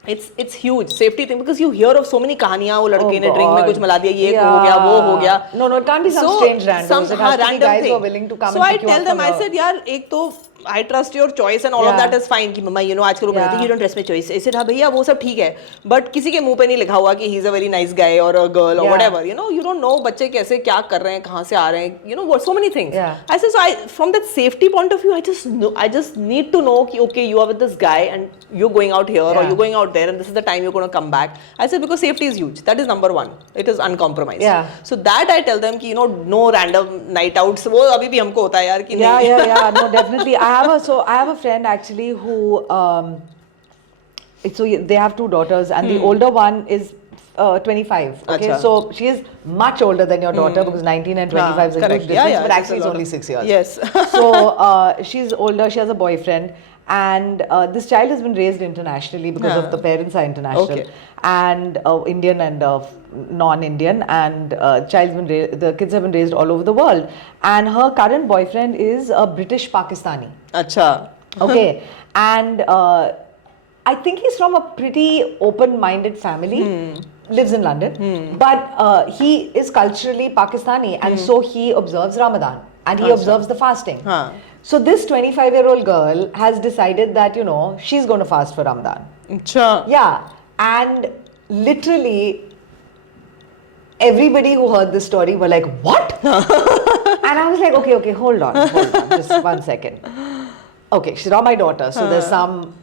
It's huge safety thing, because you hear of so many कहानियाँ, वो लड़के ने ड्रिंक में कुछ मिला दिया, ये हो गया, वो हो गया. No, it can't be some strange randoms. It has to be guys who are willing to come and pick you up. So I tell them, I said, यार एक तो I trust your choice and all of that is fine. कि मम्मा you know आजकल वो कहते हैं you don't trust my choice. ऐसे हाँ भैया वो सब ठीक है. But किसी के मुंह पे नहीं लिखा हुआ कि he's a very nice guy or a girl or whatever. You know, you don't know बच्चे कैसे क्या कर रहे हैं, कहाँ से आ रहे हैं. You know what, so many things. I said, so from that safety point of view, I just need to know कि okay you are with this guy and you're going out here or you're going out there and this is the time you're going to come back. I said because safety is huge. That is number one. It is uncompromised. So that I tell them कि you know no random night outs. वो अभी भी हमको होता है यार कि नहीं. Yeah. No, definitely. I have a friend actually who so they have 2 daughters and the older one is 25. Okay, Achha. So she is much older than your daughter because 19 and 25 is a huge difference. But actually it's only 6 years. Yes. So she's older. She has a boyfriend. And this child has been raised internationally because of the parents are international and Indian and non-Indian, and the kids have been raised all over the world. And her current boyfriend is a British Pakistani. Acha. Okay, and I think he's from a pretty open-minded family. Lives in London, but he is culturally Pakistani, and so he observes Ramadan and he observes the fasting. So this 25-year-old girl has decided that, you know, she's going to fast for Ramadan. Achha. Yeah. And literally everybody who heard this story were like, what? And I was like, okay, hold on, just 1 second. Okay, she's not my daughter, so there's some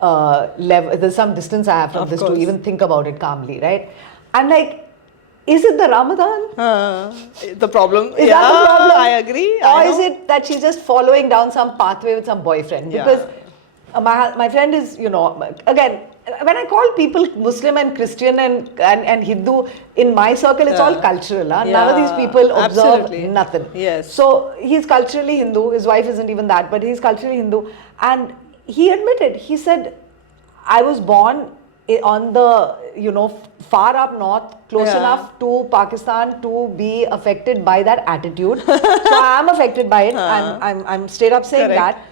there's some distance I have from this to even think about it calmly, right? I'm like, is it the Ramadan? The problem? Is that the problem? I agree. Or is it that she's just following down some pathway with some boyfriend? Because my friend is, you know, again, when I call people Muslim and Christian and Hindu, in my circle, it's all cultural. Huh? None of these people observe nothing. Yes. So he's culturally Hindu. His wife isn't even that, but he's culturally Hindu. And he admitted, he said, I was born on the, you know, far up north, close enough to Pakistan to be affected by that attitude. So I am affected by it. I'm straight up saying that.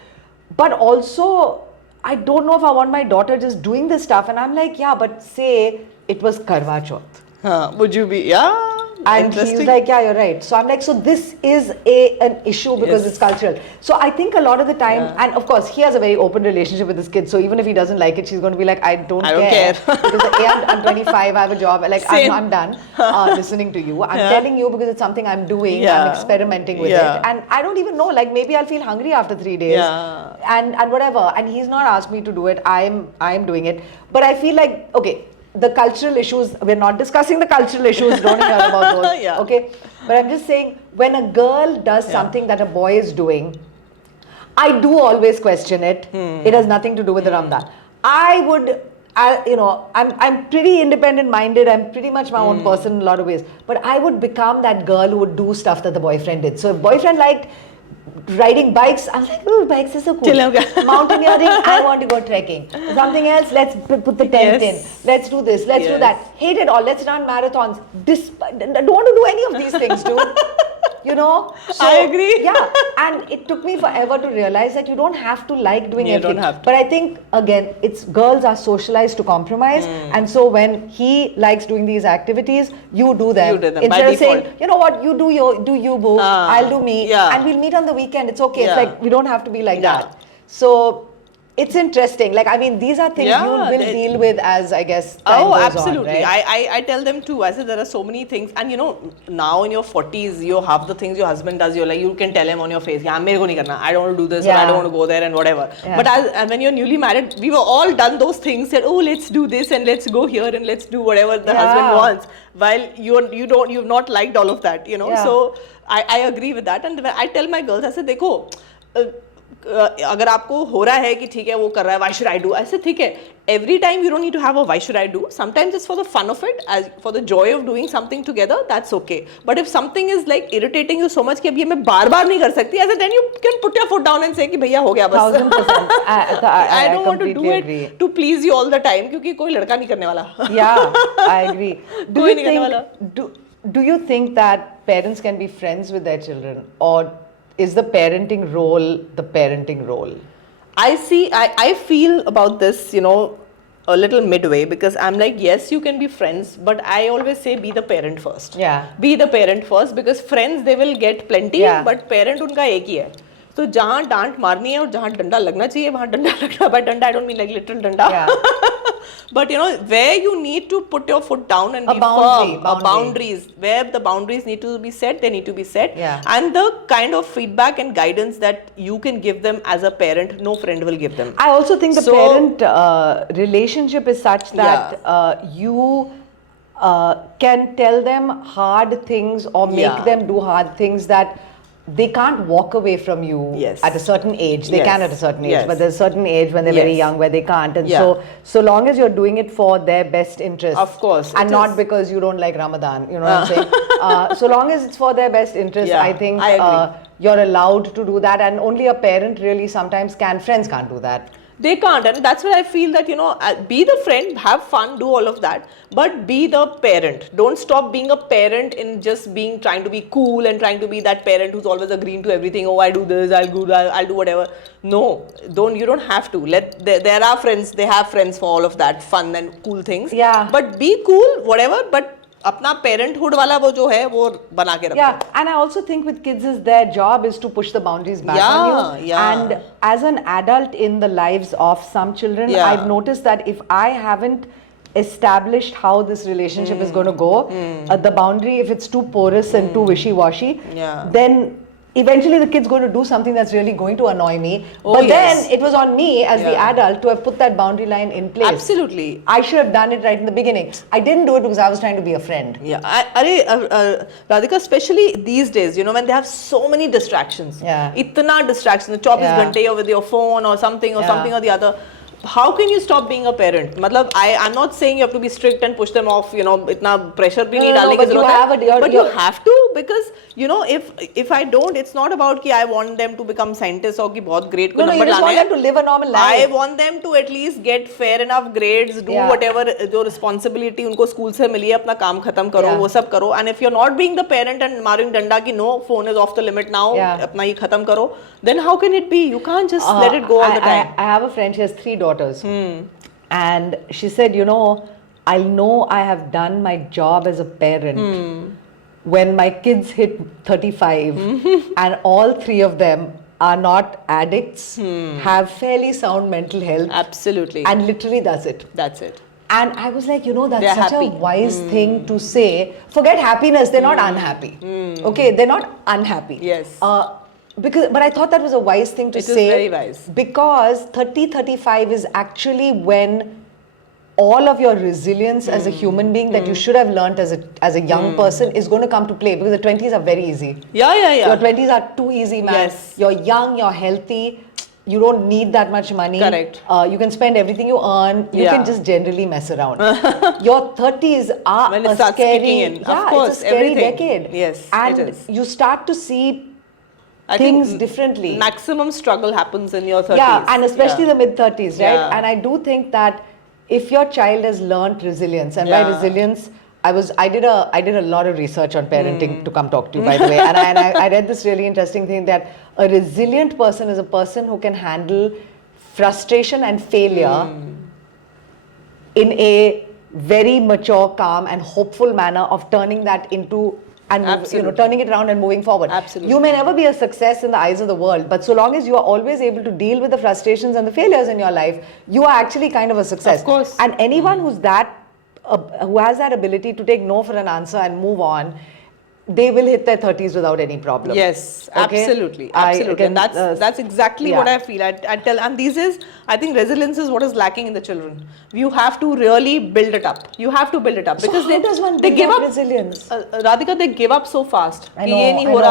But also, I don't know if I want my daughter just doing this stuff. And I'm like, yeah, but say it was Karwa Chauth. Would you be, yeah? And he's like, yeah, you're right. So I'm like, so this is an issue because it's cultural. So I think a lot of the time, and of course, he has a very open relationship with his kids. So even if he doesn't like it, she's going to be like, I don't care. Because I'm 25, I have a job. Like, I'm done listening to you. I'm telling you because it's something I'm doing. I'm experimenting with it. And I don't even know, like maybe I'll feel hungry after 3 days. And whatever. And he's not asked me to do it. I'm doing it. But I feel like, okay, the cultural issues, we're not discussing the cultural issues, don't hear about those, okay? But I'm just saying, when a girl does something that a boy is doing, I do always question it. It has nothing to do with the Ramadan. I would, I'm pretty independent minded. I'm pretty much my own person in a lot of ways. But I would become that girl who would do stuff that the boyfriend did. So if boyfriend liked riding bikes, I was like, oh, bikes is so cool. Mountaineering, I want to go trekking. Something else, let's put the tent in. Let's do this, let's do that. Hate it all, let's run marathons. Don't want to do any of these things, dude. So, I agree. Yeah, and it took me forever to realize that you don't have to like doing everything. Don't have to. But I think, again, girls are socialized to compromise. And so when he likes doing these activities, you do them. You do them, Instead by of saying, default. you know what, you do you boo, I'll do me. Yeah. And we'll meet on the weekend. It's okay. Yeah. It's like, we don't have to be like Yeah. that. So it's interesting. Like, I mean, these are things Yeah, you will deal with as, I guess, time Oh, goes absolutely. on, right? I tell them too. I said there are so many things, and now in your 40s, you have the things your husband does. You're like, you can tell him on your face, "Yeah, मेरे को नहीं करना. I don't want to do this, or I don't want to go there, and whatever." Yeah. But and when you're newly married, we were all done those things. Said, "Oh, let's do this, and let's go here, and let's do whatever the husband wants." While you've not liked all of that, Yeah. So I agree with that, and I tell my girls, I said, देखो. अगर आपको हो रहा है कि ठीक है वो कर रहा है why should I do ऐसे ठीक है every time you don't need to have a why should I do sometimes it's for the fun of it as for the joy of doing something together that's okay but if something is like irritating you so much कि अब ये मैं बार-बार नहीं कर सकती ऐसे then you can put your foot down and say कि भैया हो गया बस 1000%. I don't want to do agree. it to please you all the time क्योंकि कोई लड़का नहीं करने वाला Yeah, I agree. कोई नहीं करने वाला Do you think that parents can be friends with their children, or is the parenting role? I feel about this, a little midway because I'm like, yes, you can be friends, but I always say be the parent first. Yeah. Be the parent first because friends they will get plenty, but parent उनका एक ही है. तो जहाँ डांट मारनी है और जहाँ डंडा लगना चाहिए वहाँ डंडा लगना by डंडा I don't mean like literal डंडा. Yeah. But where you need to put your foot down and be firm, boundaries, where the boundaries need to be set, they need to be set. Yeah. And the kind of feedback and guidance that you can give them as a parent, no friend will give them. I also think the parent relationship is such that you can tell them hard things or make them do hard things that they can't walk away from you at a certain age. They can at a certain age, but there's a certain age when they're very young where they can't. And so long as you're doing it for their best interest, of course, and not because you don't like Ramadan, you know what I'm saying? So long as it's for their best interest, I think you're allowed to do that. And only a parent really sometimes can. Friends can't do that. They can't, and that's where I feel that be the friend, have fun, do all of that, but be the parent. Don't stop being a parent in just trying to be cool and trying to be that parent who's always agreeing to everything. Oh, I do this, I'll do whatever. No, you don't have to. There are friends. They have friends for all of that fun and cool things. Yeah. But be cool, whatever. But अपना parenthood वाला वो जो है वो बना के रखो. Yeah, and I also think with kids is their job is to push the boundaries back on you. Yeah. And as an adult in the lives of some children, I've noticed that if I haven't established how this relationship is going to go, the boundary, if it's too porous and too wishy-washy, then eventually the kid's going to do something that's really going to annoy me. But then it was on me as the adult to have put that boundary line in place. Absolutely. I should have done it right in the beginning. I didn't do it because I was trying to be a friend. Yeah. Radhika, especially these days, when they have so many distractions. Yeah. Itna distractions. 24 ghante you're with your phone or something or the other. How can you stop being a parent? I'm not saying you have to be strict and push them off, itna pressure bhi nahi dalne ki zarurat hai. But you have to because, if I don't, it's not about ki I want them to become scientists or ki bahut great No, you just want them to live a normal life. I want them to at least get fair enough grades, do whatever जो responsibility उनको school से मिली है, अपना काम खत्म करो, वो सब करो. And if you're not being the parent and मारूंग डंडा कि no, phone is off the limit now, अपना ये खत्म करो, then how can it be? You can't just let it go all the time. I have a friend, she has 3 daughters. And she said, I know I have done my job as a parent when my kids hit 35 and all 3 of them are not addicts, have fairly sound mental health. Absolutely. And literally that's it. That's it. And I was like, that's they're such happy. a wise thing to say. Forget happiness, they're not unhappy. Okay, they're not unhappy. Yes. But I thought that was a wise thing to say. It is very wise. Because 30-35 is actually when all of your resilience as a human being that you should have learnt as a young person is going to come to play, because the 20s are very easy. Yeah. Your 20s are too easy, man. Yes. You're young, you're healthy, you don't need that much money. Correct. You can spend everything you earn. You can just generally mess around. Your 30s are when it a starts scary, kicking in. Of course, it's a scary everything. decade. Yes, and it is. you start to see I things think differently. Maximum struggle happens in your 30s. Yeah, and especially the mid 30s, right? Yeah. And I do think that if your child has learnt resilience, and by resilience, I did a lot of research on parenting to come talk to you, by the way, and I read this really interesting thing that a resilient person is a person who can handle frustration and failure in a very mature, calm, and hopeful manner of turning that into turning it around and moving forward. Absolutely. You may never be a success in the eyes of the world, but so long as you are always able to deal with the frustrations and the failures in your life, you are actually kind of a success. Of course. And anyone who has that ability to take no for an answer and move on, they will hit their 30s without any problem. Yes, Okay? absolutely. Again, And that's exactly what I feel. I tell, and I think resilience is what is lacking in the children. You have to really build it up. You have to build it up, because how does one they build give up up resilience? Radhika, they give up so fast. I कि know, ये नहीं I हो रहा,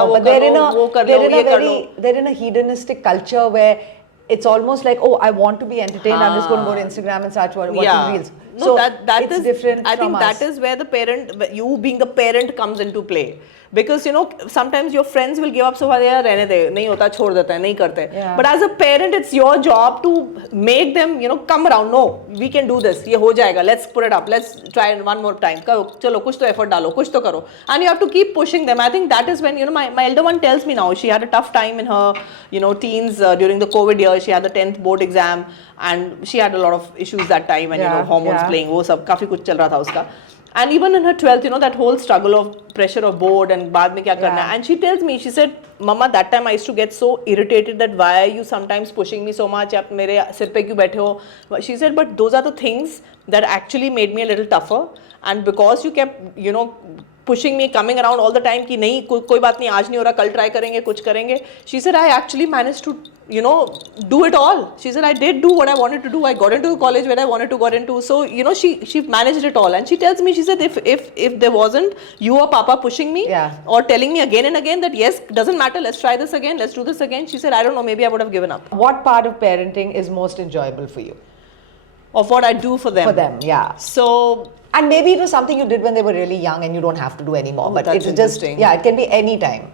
know, वो but कर लो, they're in a hedonistic culture where it's almost like, oh, I want to be entertained, I'm just going to go to Instagram and start watching reels. No, So that it's is different I from think us. that is where the parent, you being the parent, comes into play. Because sometimes your friends will give up so far, यार रहने दे, नहीं होता, छोड़ देते हैं, नहीं करते. Yeah. But as a parent, it's your job to make them, come around. No, we can do this. ये हो जाएगा. Let's put it up. Let's try one more time. चलो कुछ तो effort डालो, कुछ तो करो. And you have to keep pushing them. I think that is when my elder one tells me now, she had a tough time in her teens during the COVID year. She had the 10th board exam and she had a lot of issues that time, and hormones playing, वो सब काफी कुछ चल रहा था उसका. And even in her 12th, that whole struggle of pressure of board and बाद में क्या करना है. And she tells me, she said, Mama, that time I used to get so irritated that why are you sometimes pushing me so much? आप मेरे सिर पे क्यों बैठे हो? She said, but those are the things that actually made me a little tougher. And because you kept, pushing me, coming around all the time कि नहीं कोई बात नहीं, आज नहीं हो रहा, कल try करेंगे, कुछ करेंगे. She said, I actually managed to, do it all. She said, I did do what I wanted to do. I got into the college where I wanted to get into. So, she managed it all. And she tells me, she said, if there wasn't you or Papa pushing me or telling me again and again that yes, doesn't matter, let's try this again, let's do this again. She said, I don't know, maybe I would have given up. What part of parenting is most enjoyable for you? Of what I do for them. For them, yeah. So... And maybe it was something you did when they were really young and you don't have to do anymore. But that's it's just, it can be any time.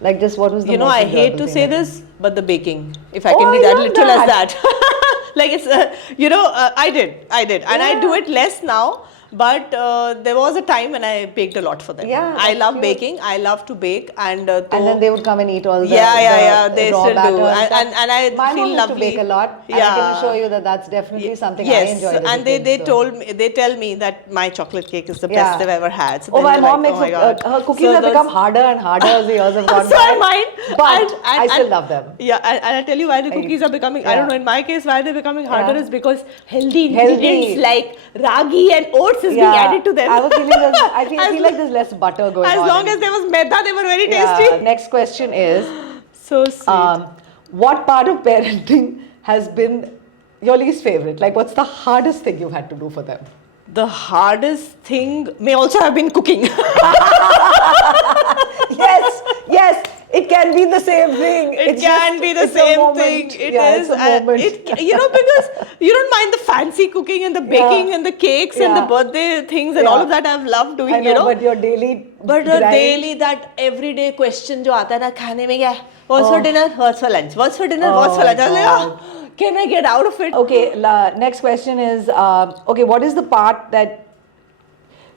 Like just what was the most I hate to say this, but the baking. If I can be that literal as that. Like it's, I did. And I do it less now. But there was a time when I baked a lot for them. Yeah, I love baking. I love to bake. And then they would come and eat all the they raw still batter do. And I my feel mom lovely. used to bake a lot. And I can assure you that that's definitely something I enjoy. Yes, and they tell me that my chocolate cake is the best they've ever had. So my mom makes her cookies have become harder and harder as the years have gone by. So mine. But I still love them. Yeah, and I tell you why the cookies are becoming, I don't know, in my case, why they're becoming harder is because healthy ingredients like ragi and oats is being added to them. I have a feeling I feel like there's less butter going on. As long as there was maida, they were very tasty. Next question is, so sweet. What part of parenting has been your least favorite? Like, what's the hardest thing you've had to do for them? The hardest thing may also have been cooking. Yes, it can be the same thing. It can be the same thing. It is. Because you don't mind the fancy cooking and the baking and the cakes and the birthday things and all of that. I've loved doing. I know, but your daily. But the daily, that everyday question जो आता है ना खाने में क्या? What's for dinner? What's for lunch? What's for dinner? What's for lunch? I was like, can I get out of it? Okay, next question is, what is the part that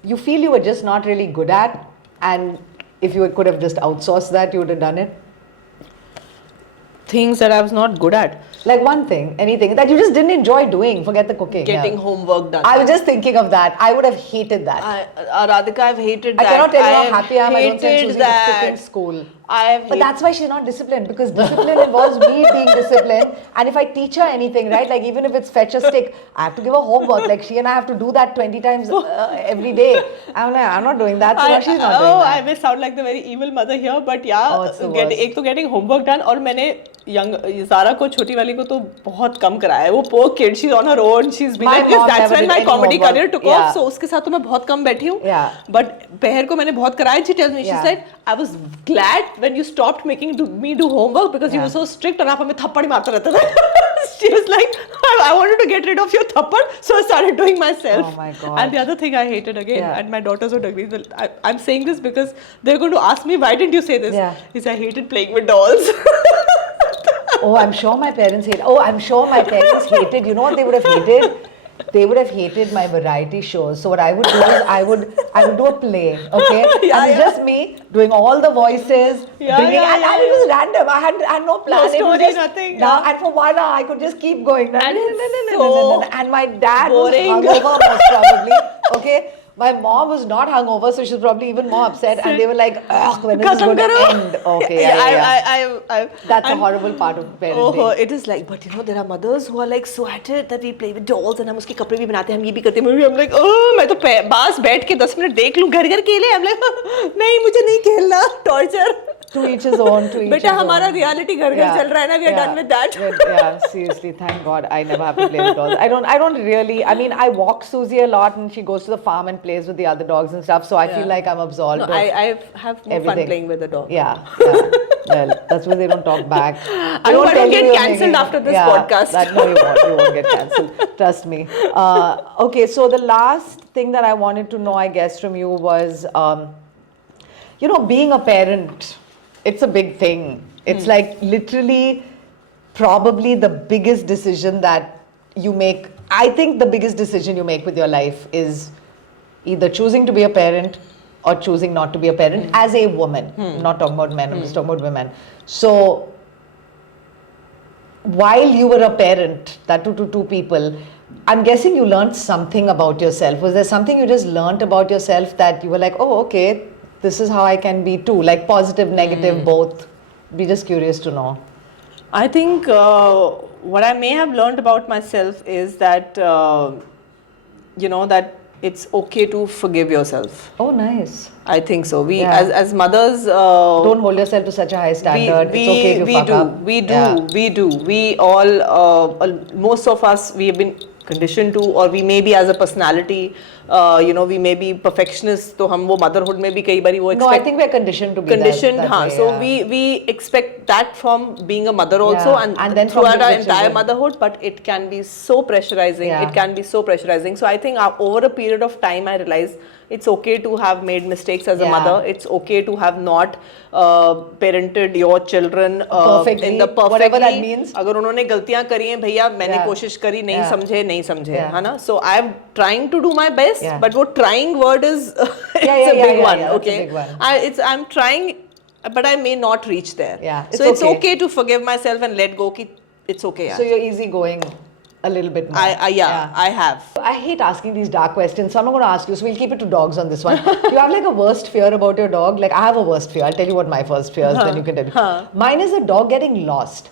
you feel you were just not really good at, and if you could have just outsourced that, you would have done it? Things that I was not good at. Like one thing, anything that you just didn't enjoy doing. Forget the cooking. Getting homework done. I was just thinking of that. I would have hated that. Radhika, I've hated that. I cannot tell you how happy I am. I don't send Susie that. to cooking school. But that's why she's not disciplined, because discipline involves me being disciplined. And if I teach her anything, right, like even if it's fetch a stick, I have to give her homework. Like she and I have to do that 20 times every day. I'm like, I'm not doing that. So now she's not doing that. I may sound like the very evil mother here, but yeah, it's the worst. एक तो getting homework done, और मैंने Zara को छोटी वाली को तो बहुत कम कराया है. वो poor kid, she's on her own. She's been My like this. mom That's never when did my any comedy homework. career took Yeah. off. So उसके साथ तो मैं बहुत कम बैठी हूँ. Yeah. But पेहर को मैंने बहुत कराया. She tells me, she Yeah. said, I was glad when you stopped making me do homework because you were so strict और आप hमें थप्पड़ ही मारते रहते थे. She was like, I wanted to get rid of your thappad, so I started doing myself. Oh my God. And the other thing I hated again, Yeah. and my daughters would agree. I'm saying this because they're going to ask me, why didn't you say this? Yeah. Is I hated playing with dolls. Oh, I'm sure my parents hated. Oh, I'm sure my parents hated. You know what they would have hated? They would have hated my variety shows. So what I would do is I would do a play, okay? Yeah, and it's just me doing all the voices, bringing, and it was random. I had no plan. No It was story, just, nothing, No, yeah. and for 1 hour I could just keep going. And it's And my dad boring. was hungover most probably, okay? My mom was not hungover, so she was probably even more upset. And they were like, "Ugh, when is this going to end?" Okay, yeah. That's a horrible part of parenting. Oh, it is like, but you know, there are mothers who are like so at it that we play with dolls and हम उसके कपड़े भी बनाते हैं, हम ये भी करते हैं. I'm like, oh, मैं तो बास बैठ के 10 मिनट देख लूँ घर घर खेले. I'm like, नहीं मुझे नहीं खेलना, torture. To each his own. To each बेटा his हमारा own. reality घर घर चल रहा है ना. We are done with that. Yeah, seriously, thank God I never have to play with dolls. I don't really. I mean, I walk Susie a lot, and she goes to the farm and plays with the other dogs and stuff. So I feel like I'm absolved. No, of I have more fun everything. playing with the dog. Yeah. Well, that's why they don't talk back. I hope I don't get cancelled after this podcast. No, you won't. You won't get cancelled. Trust me. Okay, so the last thing that I wanted to know, I guess, from you was, being a parent. It's a big thing. It's like literally probably the biggest decision that you make. I think the biggest decision you make with your life is either choosing to be a parent or choosing not to be a parent as a woman. I'm not talking about men, I'm just talking about women. So while you were a parent, that to two people, I'm guessing you learned something about yourself. Was there something you just learned about yourself that you were like, oh, okay, this is how I can be too, like positive, negative, both? Be just curious to know. I think what I may have learned about myself is that, that it's okay to forgive yourself. Oh, nice. I think so. We, Yeah. as mothers, Don't hold yourself to such a high standard. It's okay if you fuck up. We do. Yeah. We do. We all, most of us, we have been conditioned to, or we may be as a personality, we may be perfectionists. तो हम वो motherhood में भी कई बारी वो No, I think we're conditioned to be conditioned. that हाँ. way, So yeah. we expect that from being a mother also, Yeah. And then from throughout our the entire children. motherhood. But it can be so pressurizing. Yeah. It can be so pressurizing. So I think over a period of time, I realized it's okay to have made mistakes as a Yeah. mother. It's okay to have not parented your children Perfectly, in the perfectly. whatever that means. अगर उन्होंने गलतियां करी हैं भैया मैंने Yeah. कोशिश करी नहीं Yeah. समझे Yeah. है ना. So I am trying to do my best, Yeah. but वो trying word is it's yeah, a big yeah, one. yeah, that's a Okay, big one. I'm trying, but I may not reach there. Yeah, so it's okay to forgive myself and let go. Ki it's okay. So you're easygoing a little bit more. I have. I hate asking these dark questions, so I'm not going to ask you. So we'll keep it to dogs on this one. Do you have like a worst fear about your dog? Like I have a worst fear. I'll tell you what my first fear is, then you can tell me. Mine is a dog getting lost.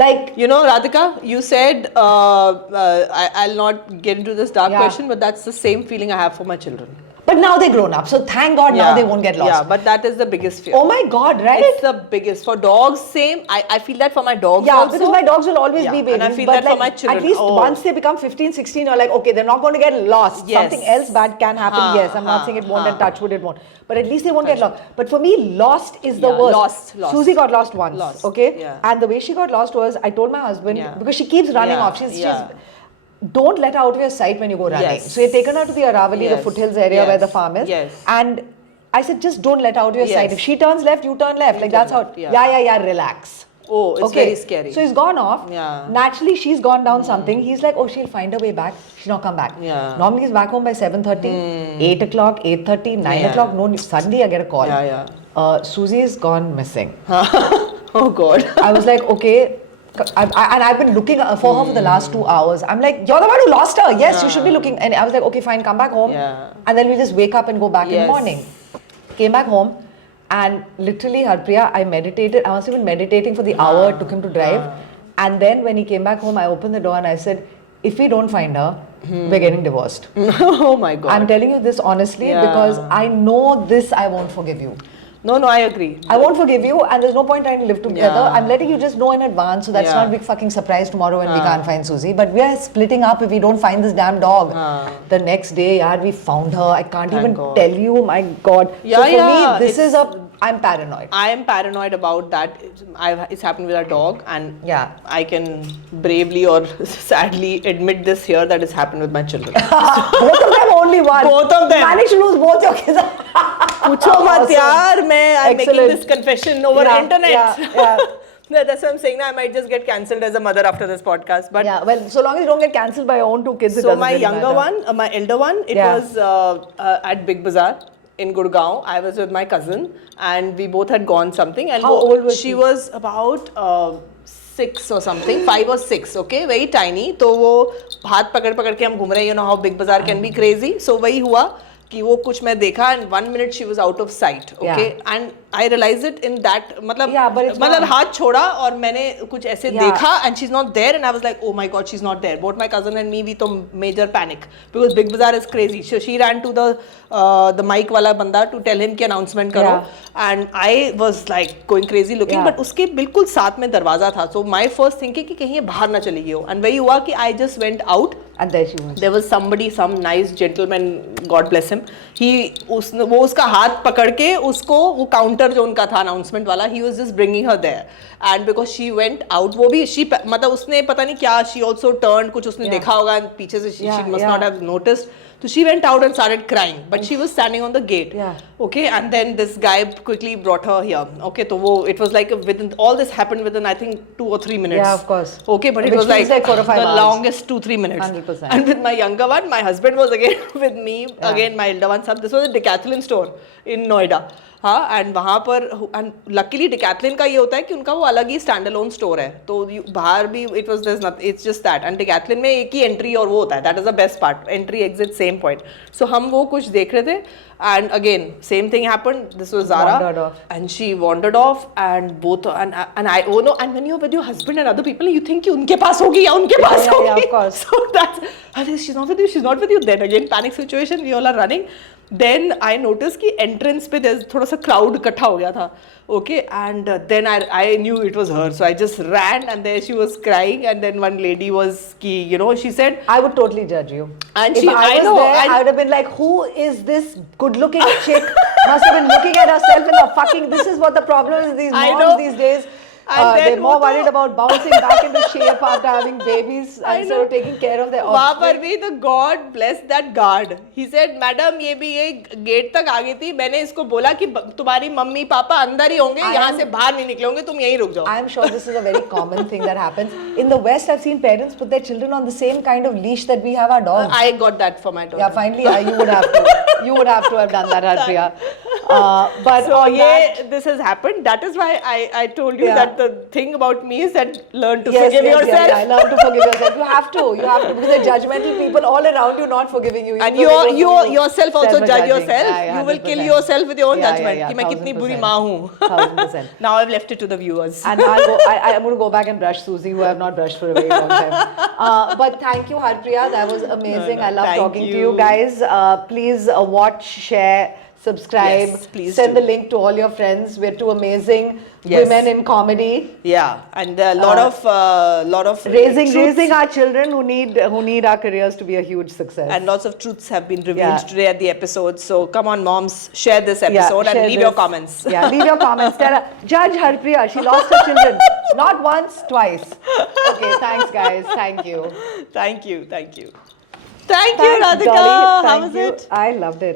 Like, Radhika, you said I'll not get into this dark Yeah. question, but that's the same feeling I have for my children. but now they're grown up, so thank God now they won't get lost. Yeah, but that is the biggest fear. Oh my God, right? It's the biggest. For dogs, same. I feel that for my dogs Yeah, also. because my dogs will always Yeah, be babies. and I feel but that for like, my children. At least Oh. once they become 15, 16, you're like, okay, they're not going to get lost. Yes. Something else bad can happen. Yes, I'm not saying it won't and touch wood it won't. But at least they won't get lost. But for me, lost is the Yeah, worst. lost. Susie got lost once. Lost, Okay? yeah. And the way she got lost was, I told my husband, Yeah. because she keeps running Yeah, off. She's don't let her out of your sight when you go running. Yes. So you've taken her to the Aravali, the Yes. foothills area Yes. where the farm is. Yes. And I said, just don't let her out of your sight. Yes. If she turns left, you turn left. Like that's how, turn left, yeah, relax. Oh, it's very scary. So he's gone off. Yeah. Naturally, she's gone down something. He's like, oh, she'll find her way back. She'll not come back. Yeah. Normally, he's back home by 7:30, 8 o'clock, 8:30, 9 o'clock. No, suddenly I get a call. Yeah. Susie's gone missing. Oh God. I was like, okay. And I've been looking for her for the last 2 hours. I'm like, you're the one who lost her. Yes, you should be looking. And I was like, okay, fine, come back home. Yeah. And then we just wake up and go back in the morning. Came back home. And literally, Harpriya, I meditated. I must have been meditating for the hour it took him to drive. And then when he came back home, I opened the door and I said, if we don't find her, we're getting divorced. Oh my God. I'm telling you this honestly because I know this I won't forgive you. No, I agree. I won't forgive you, and there's no point trying to live together. Yeah. I'm letting you just know in advance, so that's Yeah. not a big fucking surprise tomorrow when we can't find Susie. But we are splitting up if we don't find this damn dog. The next day, yaar, we found her. I can't even God. tell you. My God. Yeah, so for me, yeah, this is I'm paranoid. I am paranoid about that. It's happened with our dog, and Yeah. I can bravely or sadly admit this here that it's happened with my children. Both of them, only one. Both of them. Managed to lose both your kids. पूछो मत यार, I'm making Excellent. this confession over internet. Yeah. That's what I'm saying. Now I might just get cancelled as a mother after this podcast. But Yeah, well, so long as you don't get cancelled by your own 2 kids, it so doesn't my really younger matter. one, my elder one, it Yeah. was at Big Bazaar in Gurgaon. I was with my cousin, and we both had gone something. And How old was she? she? Was about 6 or something, 5 or 6. Okay, very tiny. तो वो हाथ पकड़ के हम घूम रहे हैं. You know how Big Bazaar can be crazy. So वही हुआ कि वो कुछ मैं देखा and 1 minute she was out of sight. Okay, and I realized it in that मतलब हाथ छोड़ा और मैंने कुछ ऐसे देखा and she's not there and I was like, oh my god, she's not there. Both my cousin and me, we तो major panic because Big Bazaar is crazy. So she ran to the mic वाला बंदा to tell him कि announcement करो and I was like going crazy looking but उसके बिल्कुल साथ में दरवाजा था. So my first thinking कि कहीं ये बाहर ना चली गई हो and वही हुआ कि I just went out. And there she was. There was somebody, some nice gentleman, God bless him. वो उसका हाथ पकड़ के उसको वो काउंटर जो उनका था अनाउंसमेंट वाला, he was just bringing her there. And because she went out, वो भी मतलब उसने पता नहीं क्या, she also turned, कुछ उसने देखा होगा पीछे से she must not have noticed. So she went out and started crying, but she was standing on the gate. Okay, and then this guy quickly brought her here. Okay, so it was like within all this happened within I think 2 or 3 minutes. Yeah, of course. Okay, but it Which was like 4 or 5 the hours. longest 2-3 minutes. 100%. And with my younger one, my husband was again with me. Again, my elder one. This was a Decathlon store in Noida. हाँ, and वहाँ पर and luckily डिकैथलिन का ये होता है कि उनका वो अलग ही स्टैंड अलोन स्टोर है, तो बाहर भी it was this not, it's just that. And Decathlon में एक ही एंट्री और वो होता है, that is the best part, entry exit same point. So हम वो कुछ देख रहे थे and again same thing happened. This was Zara and she wandered off and both and I oh no, and when you're with your husband and other people you think कि उनके पास होगी या उनके पास होगी. Yeah, of course. So that's she's not with you. Then again panic situation, we all are running. Then I noticed कि entrance पे there's थोड़ा सा crowd इकट्ठा हो गया था. Okay, and then I knew it was her, so I just ran and there she was crying and then one lady was she said I would totally judge you. And if I was there, I would have been like, who is this good-looking chick? Must have been looking at herself in the fucking. This is what the problem is. These moms these days. They're more worried about bouncing back into shape after having babies instead of taking care of their offspring. वहाँ पर भी तो God bless that guard. He said, madam ये भी ये gate तक आ गई थी, मैंने इसको बोला कि तुम्हारी मम्मी पापा अंदर ही होंगे, यहाँ से बाहर नहीं निकलोगे, तुम यहीं रुक जाओ. I am sure this is a very common thing that happens. In the West, I've seen parents put their children on the same kind of leash that we have our dogs. I got that for my daughter. Yeah, finally, you would have to. You would have to have done that, Harpriya. But so this has happened. That is why I told you that the thing about me is that learn to forgive yourself. Yeah, learn to forgive yourself. You have to because they're judgmental people all around you not forgiving you. And you yourself also judge yourself. You will kill yourself with your own judgment. कि मैं कितनी बुरी माँ हूँ. 1000%. Now I've left it to the viewers. And I'm going to go back and brush Susie, who I have not brushed for a very long time. But thank you, Harpriya. That was amazing. I love talking to you guys. Please watch, share, subscribe. Yes, please send the link to all your friends. We're two amazing women in comedy. Yeah, and a lot of raising our children who need our careers to be a huge success. And lots of truths have been revealed today at the episode. So come on, moms, share this episode and leave your comments. Yeah, leave your comments. Tell her, judge Harpriya. She lost her children. Not once, twice. Okay, thanks guys. Thank you. Thank you, Radhika. Thanks, How Dolly. was it? I loved it.